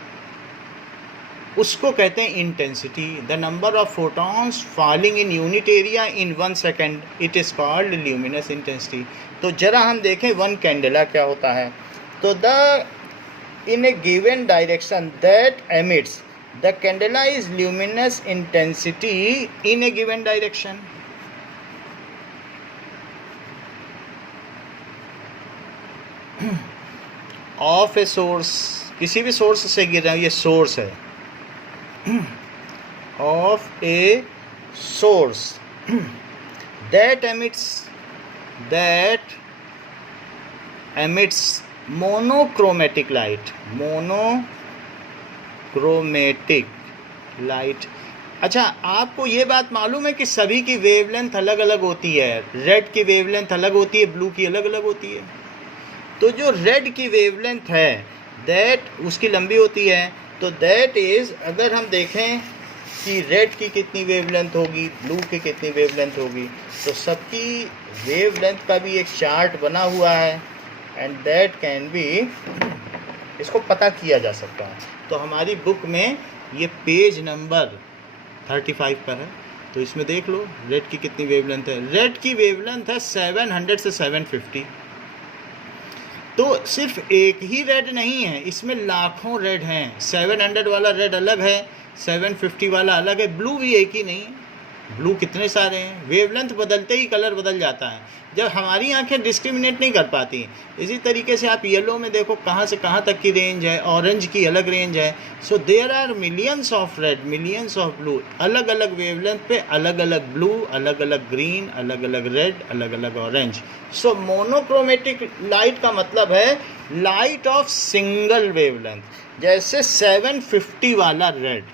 उसको कहते हैं intensity. The number of photons falling in unit area in 1 second, it is called luminous intensity. तो जरा हम देखें 1 कैंडेला क्या होता है। तो the in a given direction that emits, the candela is luminous intensity in a given direction. Of a source, किसी भी सोर्स से गिर रहा है, ये सोर्स है, of a source that emits monochromatic light, monochromatic light। अच्छा, आपको ये बात मालूम है कि सभी की वेवलेंथ अलग अलग होती है। रेड की वेवलेंथ अलग होती है, ब्लू की अलग अलग होती है। तो जो रेड की वेवलेंथ है दैट उसकी लंबी होती है, तो दैट इज़, अगर हम देखें कि रेड की कितनी वेवलेंथ होगी, ब्लू की कितनी वेवलेंथ होगी, तो सबकी वेवलेंथ का भी एक चार्ट बना हुआ है एंड दैट कैन बी, इसको पता किया जा सकता है। तो हमारी बुक में ये पेज नंबर 35 पर है, तो इसमें देख लो रेड की कितनी वेवलेंथ है। रेड की वेवलेंथ है 700 से 750। तो सिर्फ एक ही रेड नहीं है, इसमें लाखों रेड हैं। 700 वाला रेड अलग है, 750 वाला अलग है, ब्लू भी एक ही नहीं है। ब्लू कितने सारे हैं, वेवलेंथ बदलते ही कलर बदल जाता है, जब हमारी आंखें डिस्क्रिमिनेट नहीं कर पाती। इसी तरीके से आप येलो में देखो कहाँ से कहाँ तक की रेंज है, ऑरेंज की अलग रेंज है। So there are millions of red, millions of blue, अलग अलग वेवलेंथ पे अलग अलग ब्लू, अलग अलग ग्रीन, अलग अलग रेड, अलग अलग ऑरेंज। सो मोनोक्रोमेटिक लाइट का मतलब है लाइट ऑफ सिंगल वेवलेंथ। जैसे 750 वाला रेड,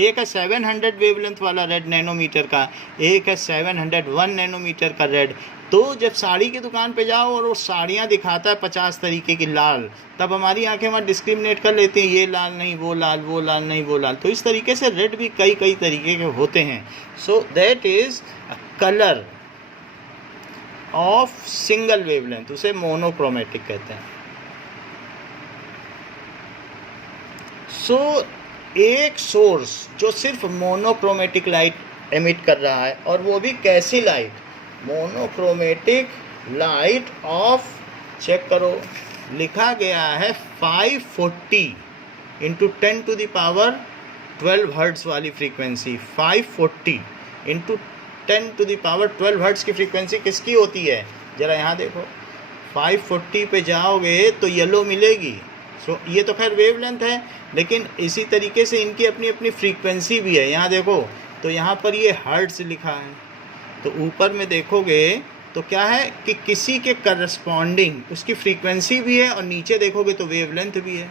एक है 700 वेवलेंथ वाला रेड नैनोमीटर का, एक है 701 नैनोमीटर का रेड। तो जब साड़ी की दुकान पे जाओ और वो साड़ियाँ दिखाता है 50 तरीके की लाल, तब हमारी आंखें वहाँ डिस्क्रिमिनेट कर लेती हैं, ये लाल नहीं, वो लाल, वो लाल नहीं, वो लाल। तो इस तरीके से रेड भी कई कई तरीके के होते हैं। सो that is colour of single wavelength, उसे मोनोक्रोमेटिक कहते हैं। सो एक सोर्स जो सिर्फ मोनोक्रोमेटिक लाइट एमिट कर रहा है, और वो भी कैसी light, monochromatic light of, check करो लिखा गया है 540 into 10 to the power 12 hertz वाली frequency. 540 into 10 to the power 12 hertz की फ्रीक्वेंसी किसकी होती है, ज़रा यहाँ देखो। 540 पे जाओगे तो येलो मिलेगी। सो ये तो खैर वेवलेंथ है, लेकिन इसी तरीके से इनकी अपनी अपनी फ्रीक्वेंसी भी है। यहाँ देखो तो यहाँ पर ये हर्ट्ज़ लिखा है, तो ऊपर में देखोगे तो क्या है कि किसी के करस्पॉन्डिंग उसकी फ्रीक्वेंसी भी है, और नीचे देखोगे तो वेवलेंथ भी है।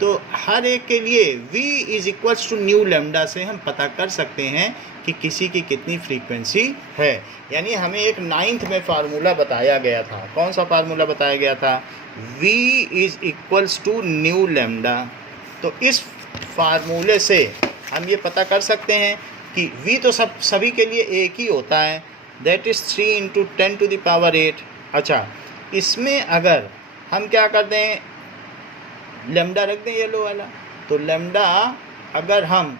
तो हर एक के लिए v is equals to nu lambda से हम पता कर सकते हैं कि किसी की कितनी फ्रीक्वेंसी है। यानी हमें एक 9th में फार्मूला बताया गया था। कौन सा फार्मूला बताया गया था, v is equals to nu lambda. तो इस फार्मूले से हम ये पता कर सकते हैं कि v तो सभी के लिए एक ही होता है, that is 3 into 10 to the power 8। अच्छा, इसमें अगर हम क्या कर दें, लेमडा रख दें येलो वाला, तो लेमडा अगर हम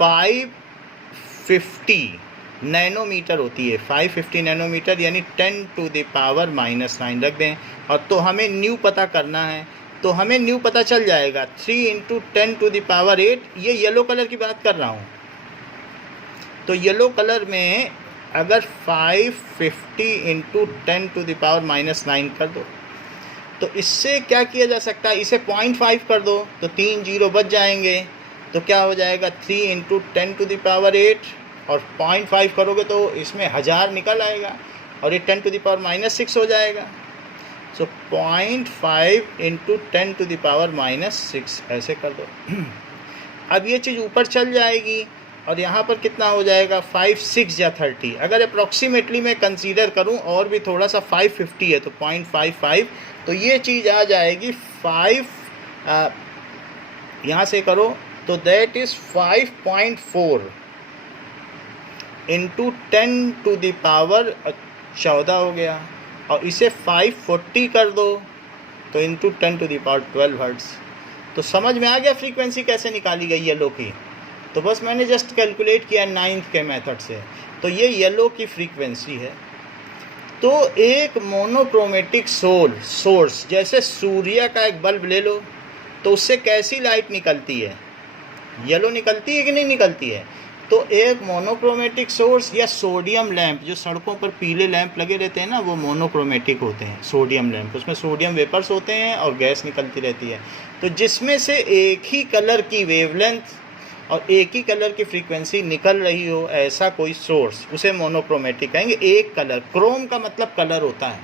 550 नैनोमीटर होती है, 550 नैनोमीटर यानी 10 टू द पावर -9 रख दें, और तो हमें न्यू पता करना है, तो हमें न्यू पता चल जाएगा 3 इंटू 10 टू द पावर 8। ये येलो कलर की बात कर रहा हूँ। तो येलो कलर में अगर 550 इंटू 10 टू द पावर -9 कर दो, तो इससे क्या किया जा सकता है, इसे 0.5 कर दो तो 3 जीरो बच जाएंगे। तो क्या हो जाएगा 3 इंटू 10 टू द पावर 8, और 0.5 करोगे तो इसमें 1000 निकल आएगा, और ये 10 टू द पावर -6 हो जाएगा। सो 0.5 इंटू 10 टू द पावर -6 ऐसे कर दो। अब ये चीज़ ऊपर चल जाएगी, और यहाँ पर कितना हो जाएगा 5, 6 या 30। अगर अप्रॉक्सीमेटली मैं कंसीडर करूँ और भी थोड़ा सा 550 है तो 0.55, तो ये चीज़ आ जाएगी 5, यहाँ से करो तो that is 5.4 into 10 to the power 14 हो गया, और इसे 540 कर दो तो into 10 to the power 12 hertz. तो समझ में आ गया फ्रीक्वेंसी कैसे निकाली गई येलो की। तो बस मैंने जस्ट कैलकुलेट किया 9th के मेथड से। तो ये येलो की फ्रीक्वेंसी है। तो एक मोनोक्रोमेटिक सोर्स, जैसे सूर्य का एक बल्ब ले लो, तो उससे कैसी लाइट निकलती है, येलो निकलती है कि नहीं निकलती है। तो एक मोनोक्रोमेटिक सोर्स या सोडियम लैंप, जो सड़कों पर पीले लैंप लगे रहते हैं ना, वो मोनोक्रोमेटिक होते हैं। सोडियम लैंप, उसमें सोडियम वेपर्स होते हैं और गैस निकलती रहती है। तो जिसमें से एक ही कलर की वेवलेंथ और एक ही कलर की फ्रीक्वेंसी निकल रही हो, ऐसा कोई सोर्स, उसे मोनोक्रोमेटिक कहेंगे। एक कलर, क्रोम का मतलब कलर होता है,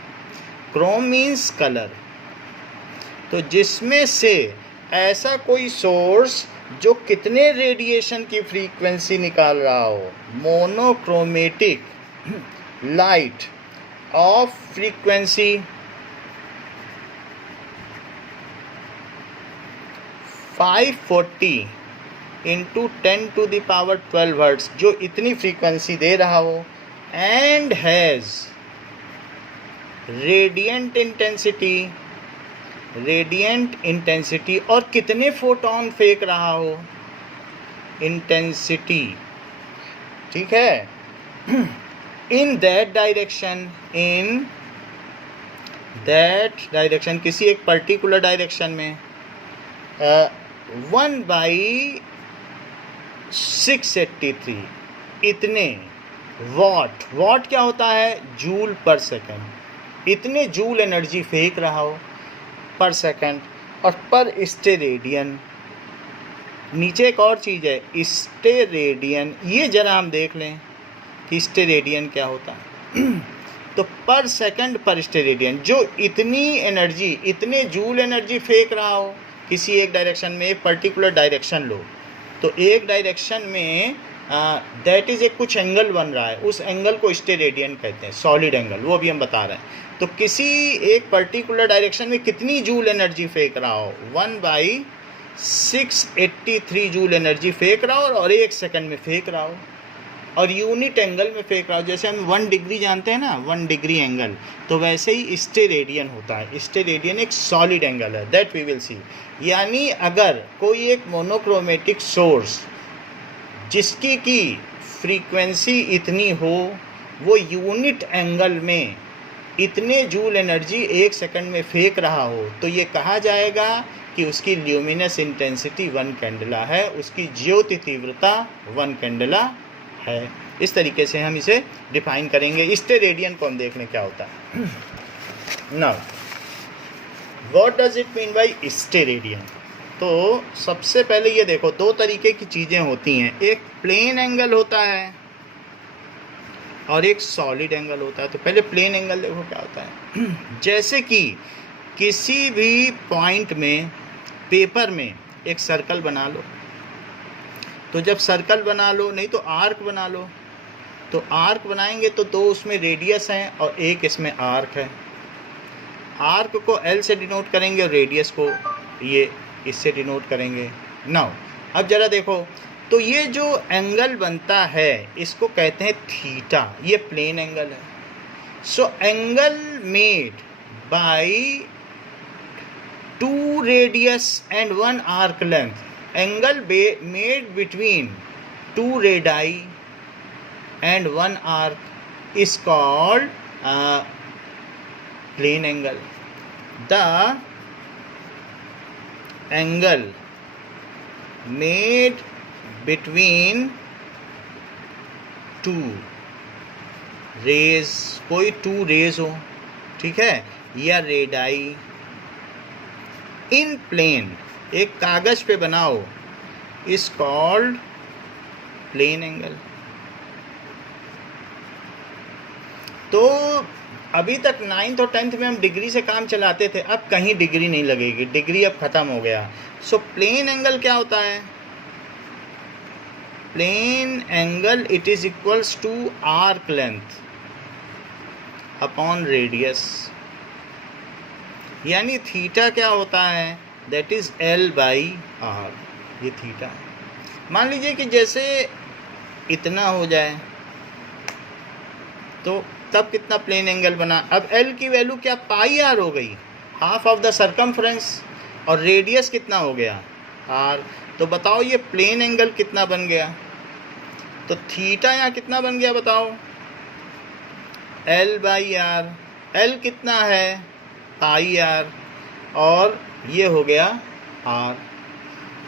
क्रोम मीन्स कलर। तो जिसमें से ऐसा कोई सोर्स जो कितने रेडिएशन की फ्रीक्वेंसी निकाल रहा हो, monochromatic light of frequency 540 into 10 to the power 12 hertz, जो इतनी फ्रीक्वेंसी दे रहा हो, एंड हैज़ रेडिएंट इंटेंसिटी, और कितने फोटोन फेंक रहा हो, इंटेंसिटी, ठीक है, इन दैट डायरेक्शन, किसी एक पर्टिकुलर डायरेक्शन में, 1/√2 683 इतने वॉट क्या होता है, जूल पर सेकंड, इतने जूल एनर्जी फेंक रहा हो पर सेकंड और पर स्टेरेडियन। नीचे एक और चीज़ है स्टेरेडियन, ये जरा हम देख लें कि स्टेरेडियन क्या होता है। तो पर सेकंड पर स्टेरेडियन, जो इतनी एनर्जी, इतने जूल एनर्जी फेंक रहा हो किसी एक डायरेक्शन में, एक पर्टिकुलर डायरेक्शन लो, तो एक डायरेक्शन में दैट इज़ एक कुछ एंगल बन रहा है, उस एंगल को स्टेरेडियन कहते हैं, सॉलिड एंगल, वो भी हम बता रहे हैं। तो किसी एक पर्टिकुलर डायरेक्शन में कितनी जूल एनर्जी फेंक रहा हो, 1/683 जूल एनर्जी फेंक रहा हो और 1 सेकंड में फेंक रहा हो और यूनिट एंगल में फेंक रहा हो। जैसे हम 1 डिग्री जानते हैं ना, 1 डिग्री एंगल, तो वैसे ही स्टेरेडियन होता है। स्टेरेडियन एक सॉलिड एंगल है, दैट वी विल सी। यानी अगर कोई एक मोनोक्रोमेटिक सोर्स जिसकी की फ्रीक्वेंसी इतनी हो, वो यूनिट एंगल में इतने जूल एनर्जी 1 सेकंड में फेंक रहा हो, तो ये कहा जाएगा कि उसकी ल्यूमिनस इंटेंसिटी 1 कैंडेला है, उसकी ज्योति तीव्रता 1 कैंडेला है। इस तरीके से हम इसे डिफाइन करेंगे। स्टेरेडियन को हम देख लें क्या होता है। Now what does it mean by steradian. तो सबसे पहले ये देखो, 2 तरीके की चीज़ें होती हैं, एक प्लेन एंगल होता है और एक सॉलिड एंगल होता है। तो पहले प्लेन एंगल देखो क्या होता है। जैसे कि किसी भी पॉइंट में पेपर में एक सर्कल बना लो, तो जब सर्कल बना लो, नहीं तो आर्क बना लो, तो आर्क बनाएंगे तो 2 उसमें रेडियस हैं और एक इसमें आर्क है। आर्क को एल से डिनोट करेंगे और रेडियस को ये इससे डिनोट करेंगे। नाउ अब जरा देखो, तो ये जो एंगल बनता है इसको कहते हैं थीटा, ये प्लेन एंगल है। So angle made by 2 radius and 1 arc length, angle made between 2 radii and 1 arc is called plane angle. The angle made between 2 rays, कोई 2 रेज हो, ठीक है, या रेडाई इन प्लेन, एक कागज पे बनाओ, इज कॉल्ड प्लेन एंगल। तो अभी तक 9th और 10th में हम डिग्री से काम चलाते थे, अब कहीं डिग्री नहीं लगेगी, डिग्री अब खत्म हो गया। सो प्लेन एंगल क्या होता है, plane angle it is equals to arc length upon radius. यानी थीटा क्या होता है, दैट इज L/R, ये थीटा है। मान लीजिए कि जैसे इतना हो जाए तो तब कितना प्लेन एंगल बना। अब L की वैल्यू क्या, πr हो गई, हाफ ऑफ द सरकमफ्रेंस, और रेडियस कितना हो गया, R। तो बताओ ये प्लेन एंगल कितना बन गया, तो थीटा यहाँ कितना बन गया बताओ, L/R। L कितना है, πr, और ये हो गया R।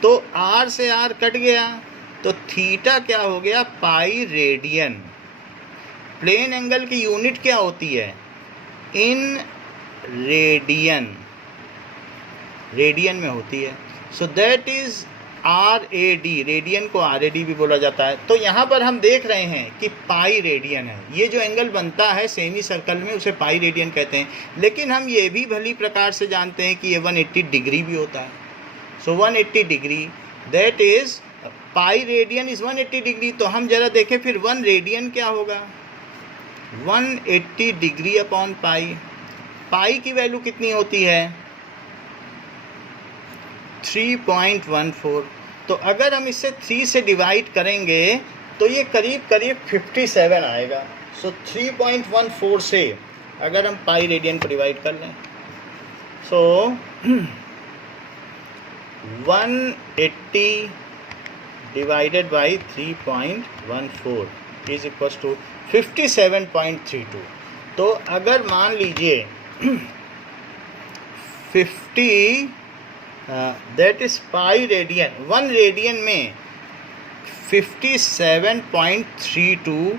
तो R से R कट गया, तो थीटा क्या हो गया, पाई रेडियन। प्लेन एंगल की यूनिट क्या होती है, इन रेडियन, रेडियन में होती है। So that is RAD, radian को RAD भी बोला जाता है। तो यहाँ पर हम देख रहे हैं कि पाई रेडियन है, ये जो एंगल बनता है सेमी सर्कल में उसे पाई रेडियन कहते हैं। लेकिन हम ये भी भली प्रकार से जानते हैं कि ये 180 डिग्री भी होता है। सो 180 degree, that is pi radian is 180 degree. तो हम जरा देखें फिर 1 रेडियन क्या होगा, 180 डिग्री अपॉन पाई। पाई की वैल्यू कितनी होती है, 3.14। तो अगर हम इसे 3 से डिवाइड करेंगे तो ये करीब करीब 57 आएगा। सो 3.14 से अगर हम पाई रेडियन को डिवाइड कर लें, so 180 divided by 3.14 is equal to 57.32। तो अगर मान लीजिए 50 that is pi radian, 1 radian में 57.32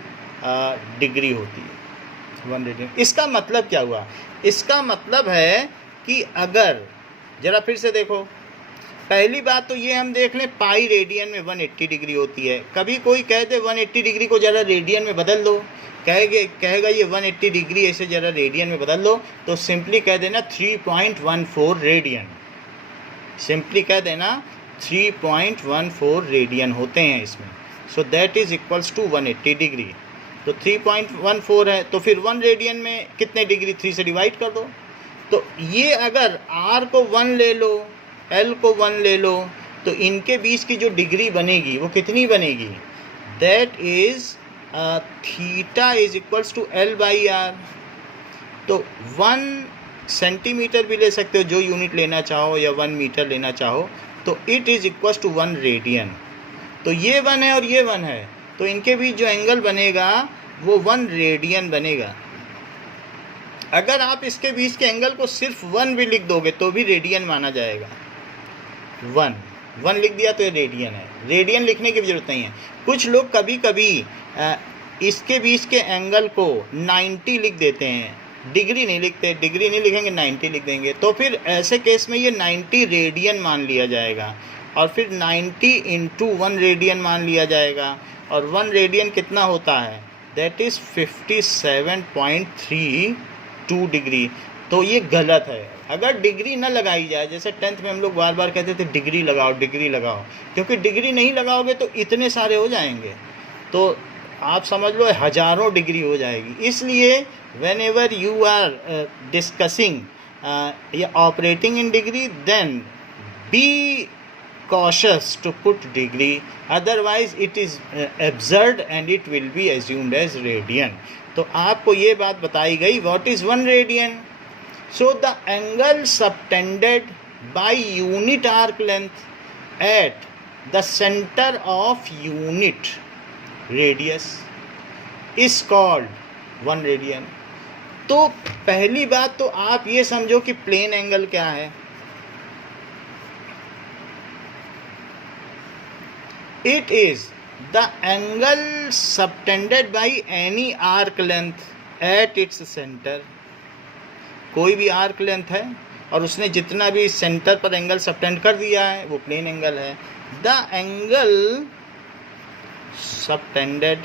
डिग्री होती है 1 रेडियन। इसका मतलब क्या हुआ? इसका मतलब है कि अगर ज़रा फिर से देखो, पहली बात तो ये हम देख लें, पाई रेडियन में 180 डिग्री होती है। कभी कोई कह दे 180 डिग्री को ज़रा रेडियन में बदल दो, कहेगा ये 180 डिग्री ऐसे ज़रा रेडियन में बदल दो, तो सिंपली कह देना 3.14 रेडियन। सिंपली कह देना 3.14 रेडियन होते हैं इसमें। So that is equals to 180 degree. तो 3.14 है, तो फिर 1 रेडियन में कितने डिग्री? 3 से डिवाइड कर दो। तो ये अगर R को 1 ले लो, L को 1 ले लो, तो इनके बीच की जो डिग्री बनेगी वो कितनी बनेगी? That is theta is equals to L/R। तो 1 सेंटीमीटर भी ले सकते हो जो यूनिट लेना चाहो, या 1 मीटर लेना चाहो, तो it is equals to 1 radian. तो ये 1 है और ये 1 है, तो इनके बीच जो एंगल बनेगा वो 1 रेडियन बनेगा। अगर आप इसके बीच के एंगल को सिर्फ 1 भी लिख दोगे तो भी रेडियन माना जाएगा। 1 लिख दिया तो ये रेडियन है, रेडियन लिखने की जरूरत नहीं है। कुछ लोग कभी कभी इसके बीच के एंगल को 90 लिख देते हैं, डिग्री नहीं लिखते, डिग्री नहीं लिखेंगे 90 लिख देंगे, तो फिर ऐसे केस में ये 90 रेडियन मान लिया जाएगा, और फिर 90 इंटू 1 रेडियन मान लिया जाएगा। और 1 रेडियन कितना होता है? That is 57.32 degree. तो ये गलत है। अगर डिग्री न लगाई जाए, जैसे 10th में हम लोग बार बार कहते थे डिग्री लगाओ डिग्री लगाओ, क्योंकि डिग्री नहीं लगाओगे तो इतने सारे हो जाएंगे, तो आप समझ लो हज़ारों डिग्री हो जाएगी। इसलिए whenever you are discussing या operating in degree, then be cautious to put degree, otherwise it is absurd and it will be assumed as radian. तो आपको ये बात बताई गई what is 1 radian. So the angle subtended by unit arc length at the center of unit radius is called 1 radian. तो पहली बात तो आप ये समझो कि प्लेन एंगल क्या है। It is the angle subtended by any arc length at its center. कोई भी आर्क लेंथ है और उसने जितना भी सेंटर पर एंगल सबटेंड कर दिया है वो प्लेन एंगल है। The angle subtended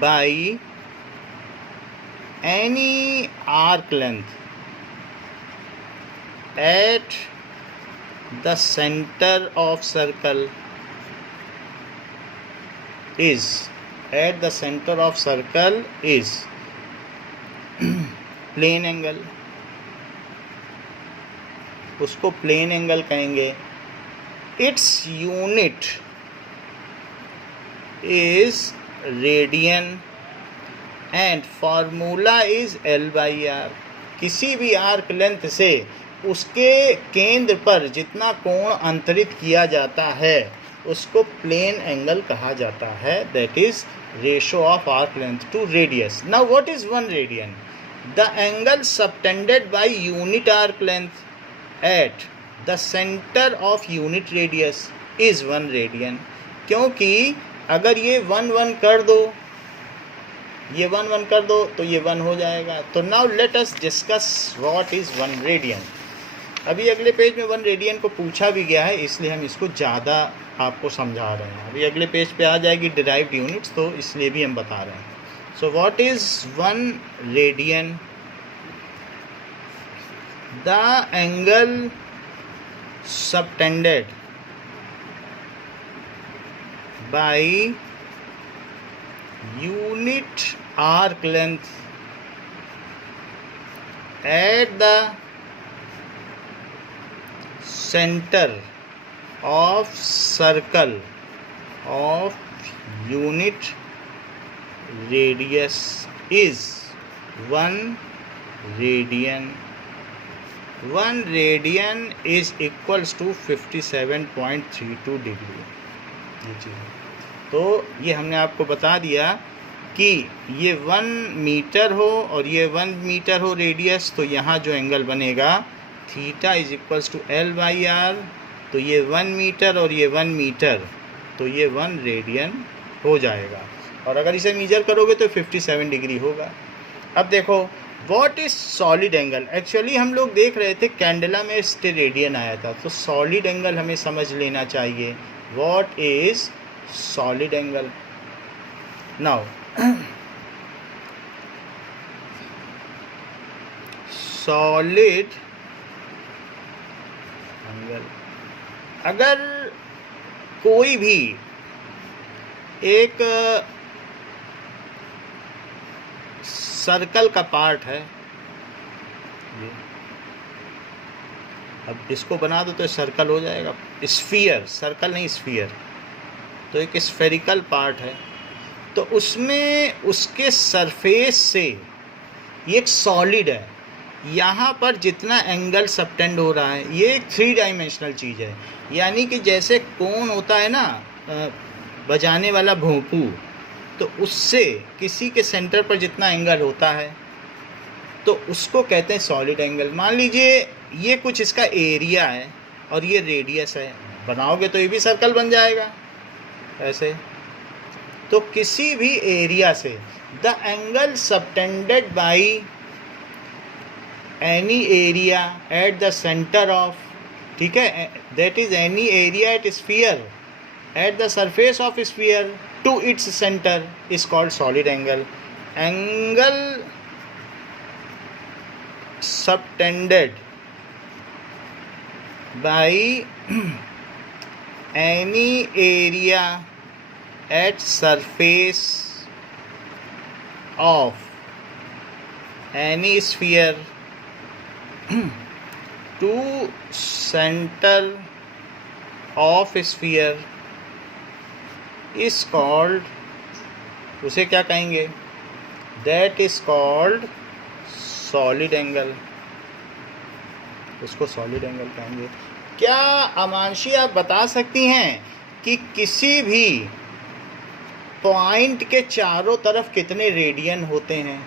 by any arc length at the center of circle is plane angle. उसको प्लेन एंगल कहेंगे। its unit is radian and formula is L/R. किसी भी आर्क लेंथ से उसके केंद्र पर जितना कोण अंतरित किया जाता है उसको प्लेन एंगल कहा जाता है। That is ratio of arc length to radius. Now what is 1 radian? The angle subtended by unit arc length at the centre of unit radius is 1 radian. क्योंकि अगर ये 1 कर दो, ये 1 कर दो तो ये 1 हो जाएगा। तो now let us discuss what is 1 radian. अभी अगले पेज में 1 रेडियन को पूछा भी गया है, इसलिए हम इसको ज़्यादा आपको समझा रहे हैं। अभी अगले पेज पे आ जाएगी डिराइव्ड यूनिट्स, तो इसलिए भी हम बता रहे हैं। सो what is 1 radian? The angle subtended by unit arc length at the center of circle of unit radius is 1 radian. 1 radian is equals to 57.32 degree. ये चीज़ है। तो ये हमने आपको बता दिया कि ये 1 मीटर हो और ये 1 मीटर हो रेडियस, तो यहाँ जो एंगल बनेगा theta is equals to L/R तो ये 1 मीटर और ये 1 मीटर, तो ये 1 रेडियन हो जाएगा। और अगर इसे मेजर करोगे तो 57 डिग्री होगा। अब देखो what is solid angle. Actually हम लोग देख रहे थे कैंडेला में स्टेरेडियन आया था, तो सॉलिड एंगल हमें समझ लेना चाहिए। What is solid angle. Now solid angle, अगर कोई भी एक सर्कल का पार्ट है, ये अब इसको बना दो तो सर्कल हो जाएगा, स्फीयर, सर्कल नहीं स्फीयर, तो एक स्फेरिकल पार्ट है, तो उसमें उसके सरफेस से ये एक सॉलिड है, यहाँ पर जितना एंगल सबटेंड हो रहा है ये एक 3 डायमेंशनल चीज़ है। यानी कि जैसे कोन होता है ना बजाने वाला भोंपू, तो उससे किसी के सेंटर पर जितना एंगल होता है तो उसको कहते हैं सॉलिड एंगल। मान लीजिए ये कुछ इसका एरिया है और ये रेडियस है, बनाओगे तो ये भी सर्कल बन जाएगा ऐसे। तो किसी भी एरिया से the angle subtended by any area at the centre of, ठीक है, that is any area at sphere at the surface of sphere to its centre is called solid angle. Angle subtended by any area at surface of any sphere to center of sphere is called, उसे क्या कहेंगे, that is called solid angle, उसको solid angle कहेंगे। क्या अमांशी आप बता सकती हैं कि किसी भी पॉइंट के चारों तरफ कितने रेडियन होते हैं?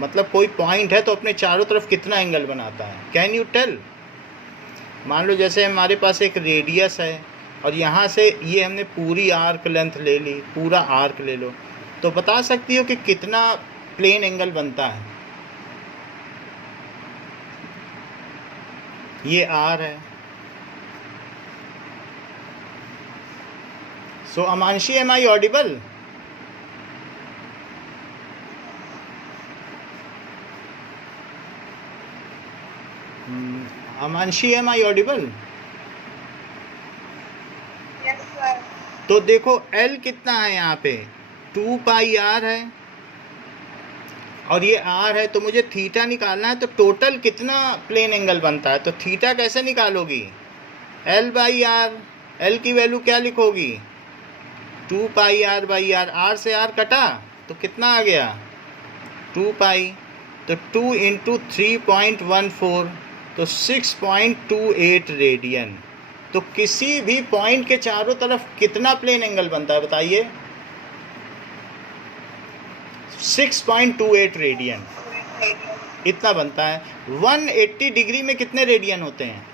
मतलब कोई पॉइंट है तो अपने चारों तरफ कितना एंगल बनाता है, कैन यू टेल? मान लो जैसे हमारे पास एक रेडियस है और यहाँ से ये हमने पूरी आर्क लेंथ ले ली, पूरा आर्क ले लो, तो बता सकती हो कि कितना प्लेन एंगल बनता है? ये आर है। So Amanshi, am I audible? Amanshi, am I audible? Yes, sir. तो देखो L कितना है यहाँ पे, 2 पाई R है और ये R है, तो मुझे थीटा निकालना है, तो टोटल कितना प्लेन एंगल बनता है? तो थीटा कैसे निकालोगी? L बाई R, L की वैल्यू क्या लिखोगी? 2 पाई R बाई R, R से R कटा तो कितना आ गया? 2 पाई, तो 2 इंटू 3.14, तो 6.28 रेडियन। तो किसी भी पॉइंट के चारों तरफ कितना प्लेन एंगल बनता है बताइए? 6.28 रेडियन, इतना बनता है। 180 डिग्री में कितने रेडियन होते हैं?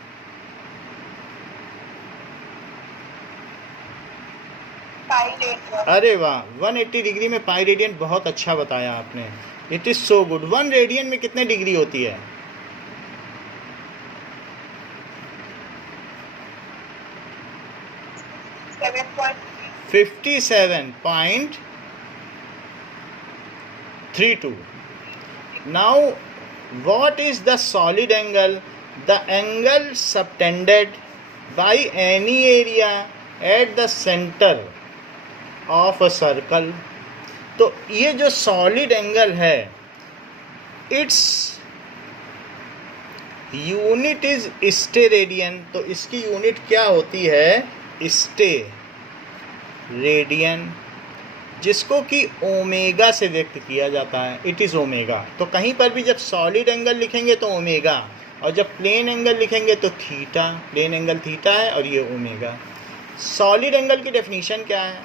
अरे वाह, 180 डिग्री में पाई रेडियन, बहुत अच्छा बताया आपने, it is so good. 1 radian में कितने डिग्री होती है? 57.32. Now, what is the solid angle? The angle subtended by any area at the center of a circle. तो ये जो सॉलिड एंगल है, its unit is stay radian. तो इसकी यूनिट क्या होती है? स्टे रेडियन, जिसको कि ओमेगा से व्यक्त किया जाता है, इट इज़ ओमेगा। तो कहीं पर भी जब सॉलिड एंगल लिखेंगे तो ओमेगा, और जब प्लेन एंगल लिखेंगे तो थीटा। प्लेन एंगल थीटा है और ये ओमेगा। सॉलिड एंगल की डेफिनेशन क्या है?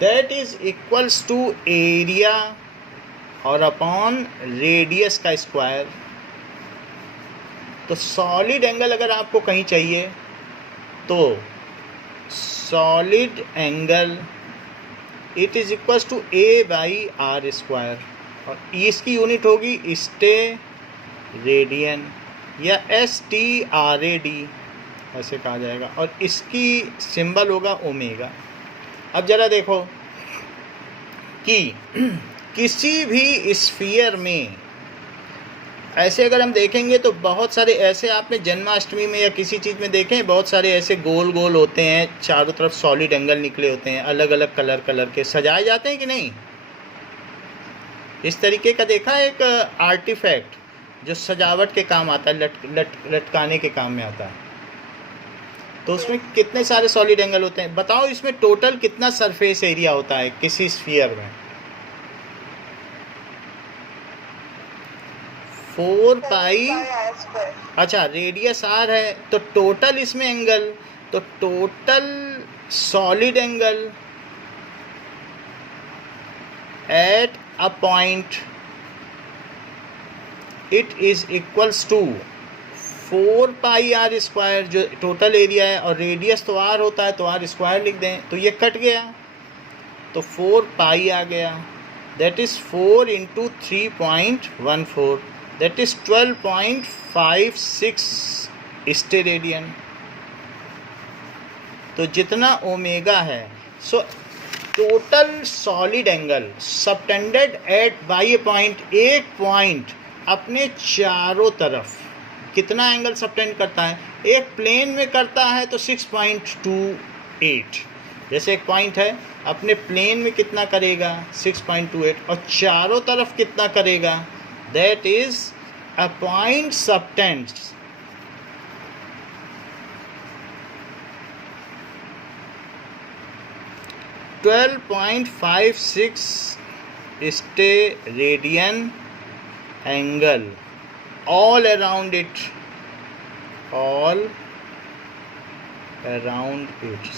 That is equals to area और अपॉन रेडियस का स्क्वायर। तो सॉलिड एंगल अगर आपको कहीं चाहिए तो solid angle it is equals to A by R square, और इसकी यूनिट होगी स्टे रेडियन या S T R A D ऐसे कहा जाएगा, और इसकी सिंबल होगा ओमेगा। अब ज़रा देखो कि किसी भी स्फीयर में ऐसे अगर हम देखेंगे तो बहुत सारे ऐसे, आपने जन्माष्टमी में या किसी चीज़ में देखें, बहुत सारे ऐसे गोल गोल होते हैं, चारों तरफ सॉलिड एंगल निकले होते हैं, अलग अलग कलर के सजाए जाते हैं कि नहीं। इस तरीके का देखा एक आर्टिफैक्ट जो सजावट के काम आता है, लटकाने के काम में आता है। तो उसमें कितने सारे सॉलिड एंगल होते हैं, बताओ इसमें टोटल कितना सरफेस एरिया होता है किसी स्फीयर में। 4 पाई, अच्छा रेडियस आर है, तो टोटल इसमें एंगल, तो total solid angle at a point it is equals to 4 pi R square, जो टोटल एरिया है, और रेडियस तो आर होता है तो आर स्क्वायर लिख दें, तो ये कट गया तो 4 पाई आ गया, that is 4 into 3.14, that is 12.56 steradian. तो जितना ओमेगा है, so total solid angle subtended at by A point, एक पॉइंट अपने चारों तरफ कितना एंगल सबटेंड करता है, एक प्लेन में करता है तो 6.28, जैसे एक पॉइंट है अपने प्लेन में कितना करेगा 6.28, और चारों तरफ कितना करेगा, that is a point subtends 12.56 steradian angle all around it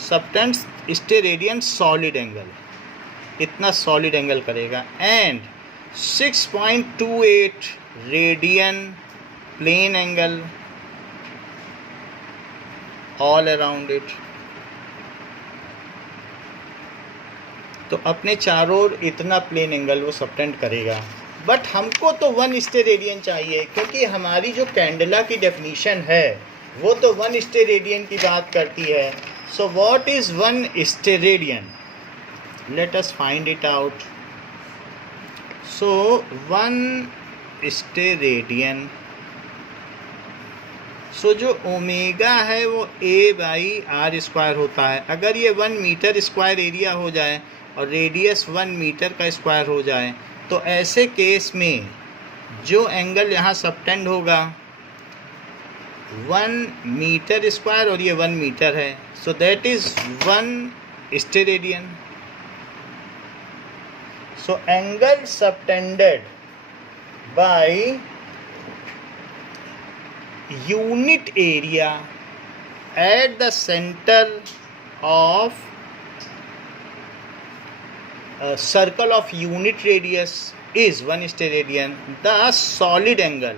subtends steradian solid angle, इतना सॉलिड एंगल करेगा, and 6.28 radian plane angle all around it. तो अपने चारों ओर इतना प्लेन एंगल वो सबटेंड करेगा। बट हमको तो 1 स्टेरेडियन चाहिए, क्योंकि हमारी जो कैंडेला की डेफिनीशन है वो तो 1 स्टेरेडियन की बात करती है। So what is 1 steradian, let us find it out. So 1 steradian, सो जो ओमेगा है वो ए बाई आर स्क्वायर होता है। अगर ये 1 मीटर स्क्वायर एरिया हो जाए और रेडियस 1 मीटर का स्क्वायर हो जाए, तो ऐसे केस में जो एंगल यहाँ सबटेंड होगा 1 मीटर स्क्वायर, और ये 1 मीटर है, so that is 1 steradian. So angle subtended bye unit area at the center of a circle of unit radius is 1 steradian. The solid angle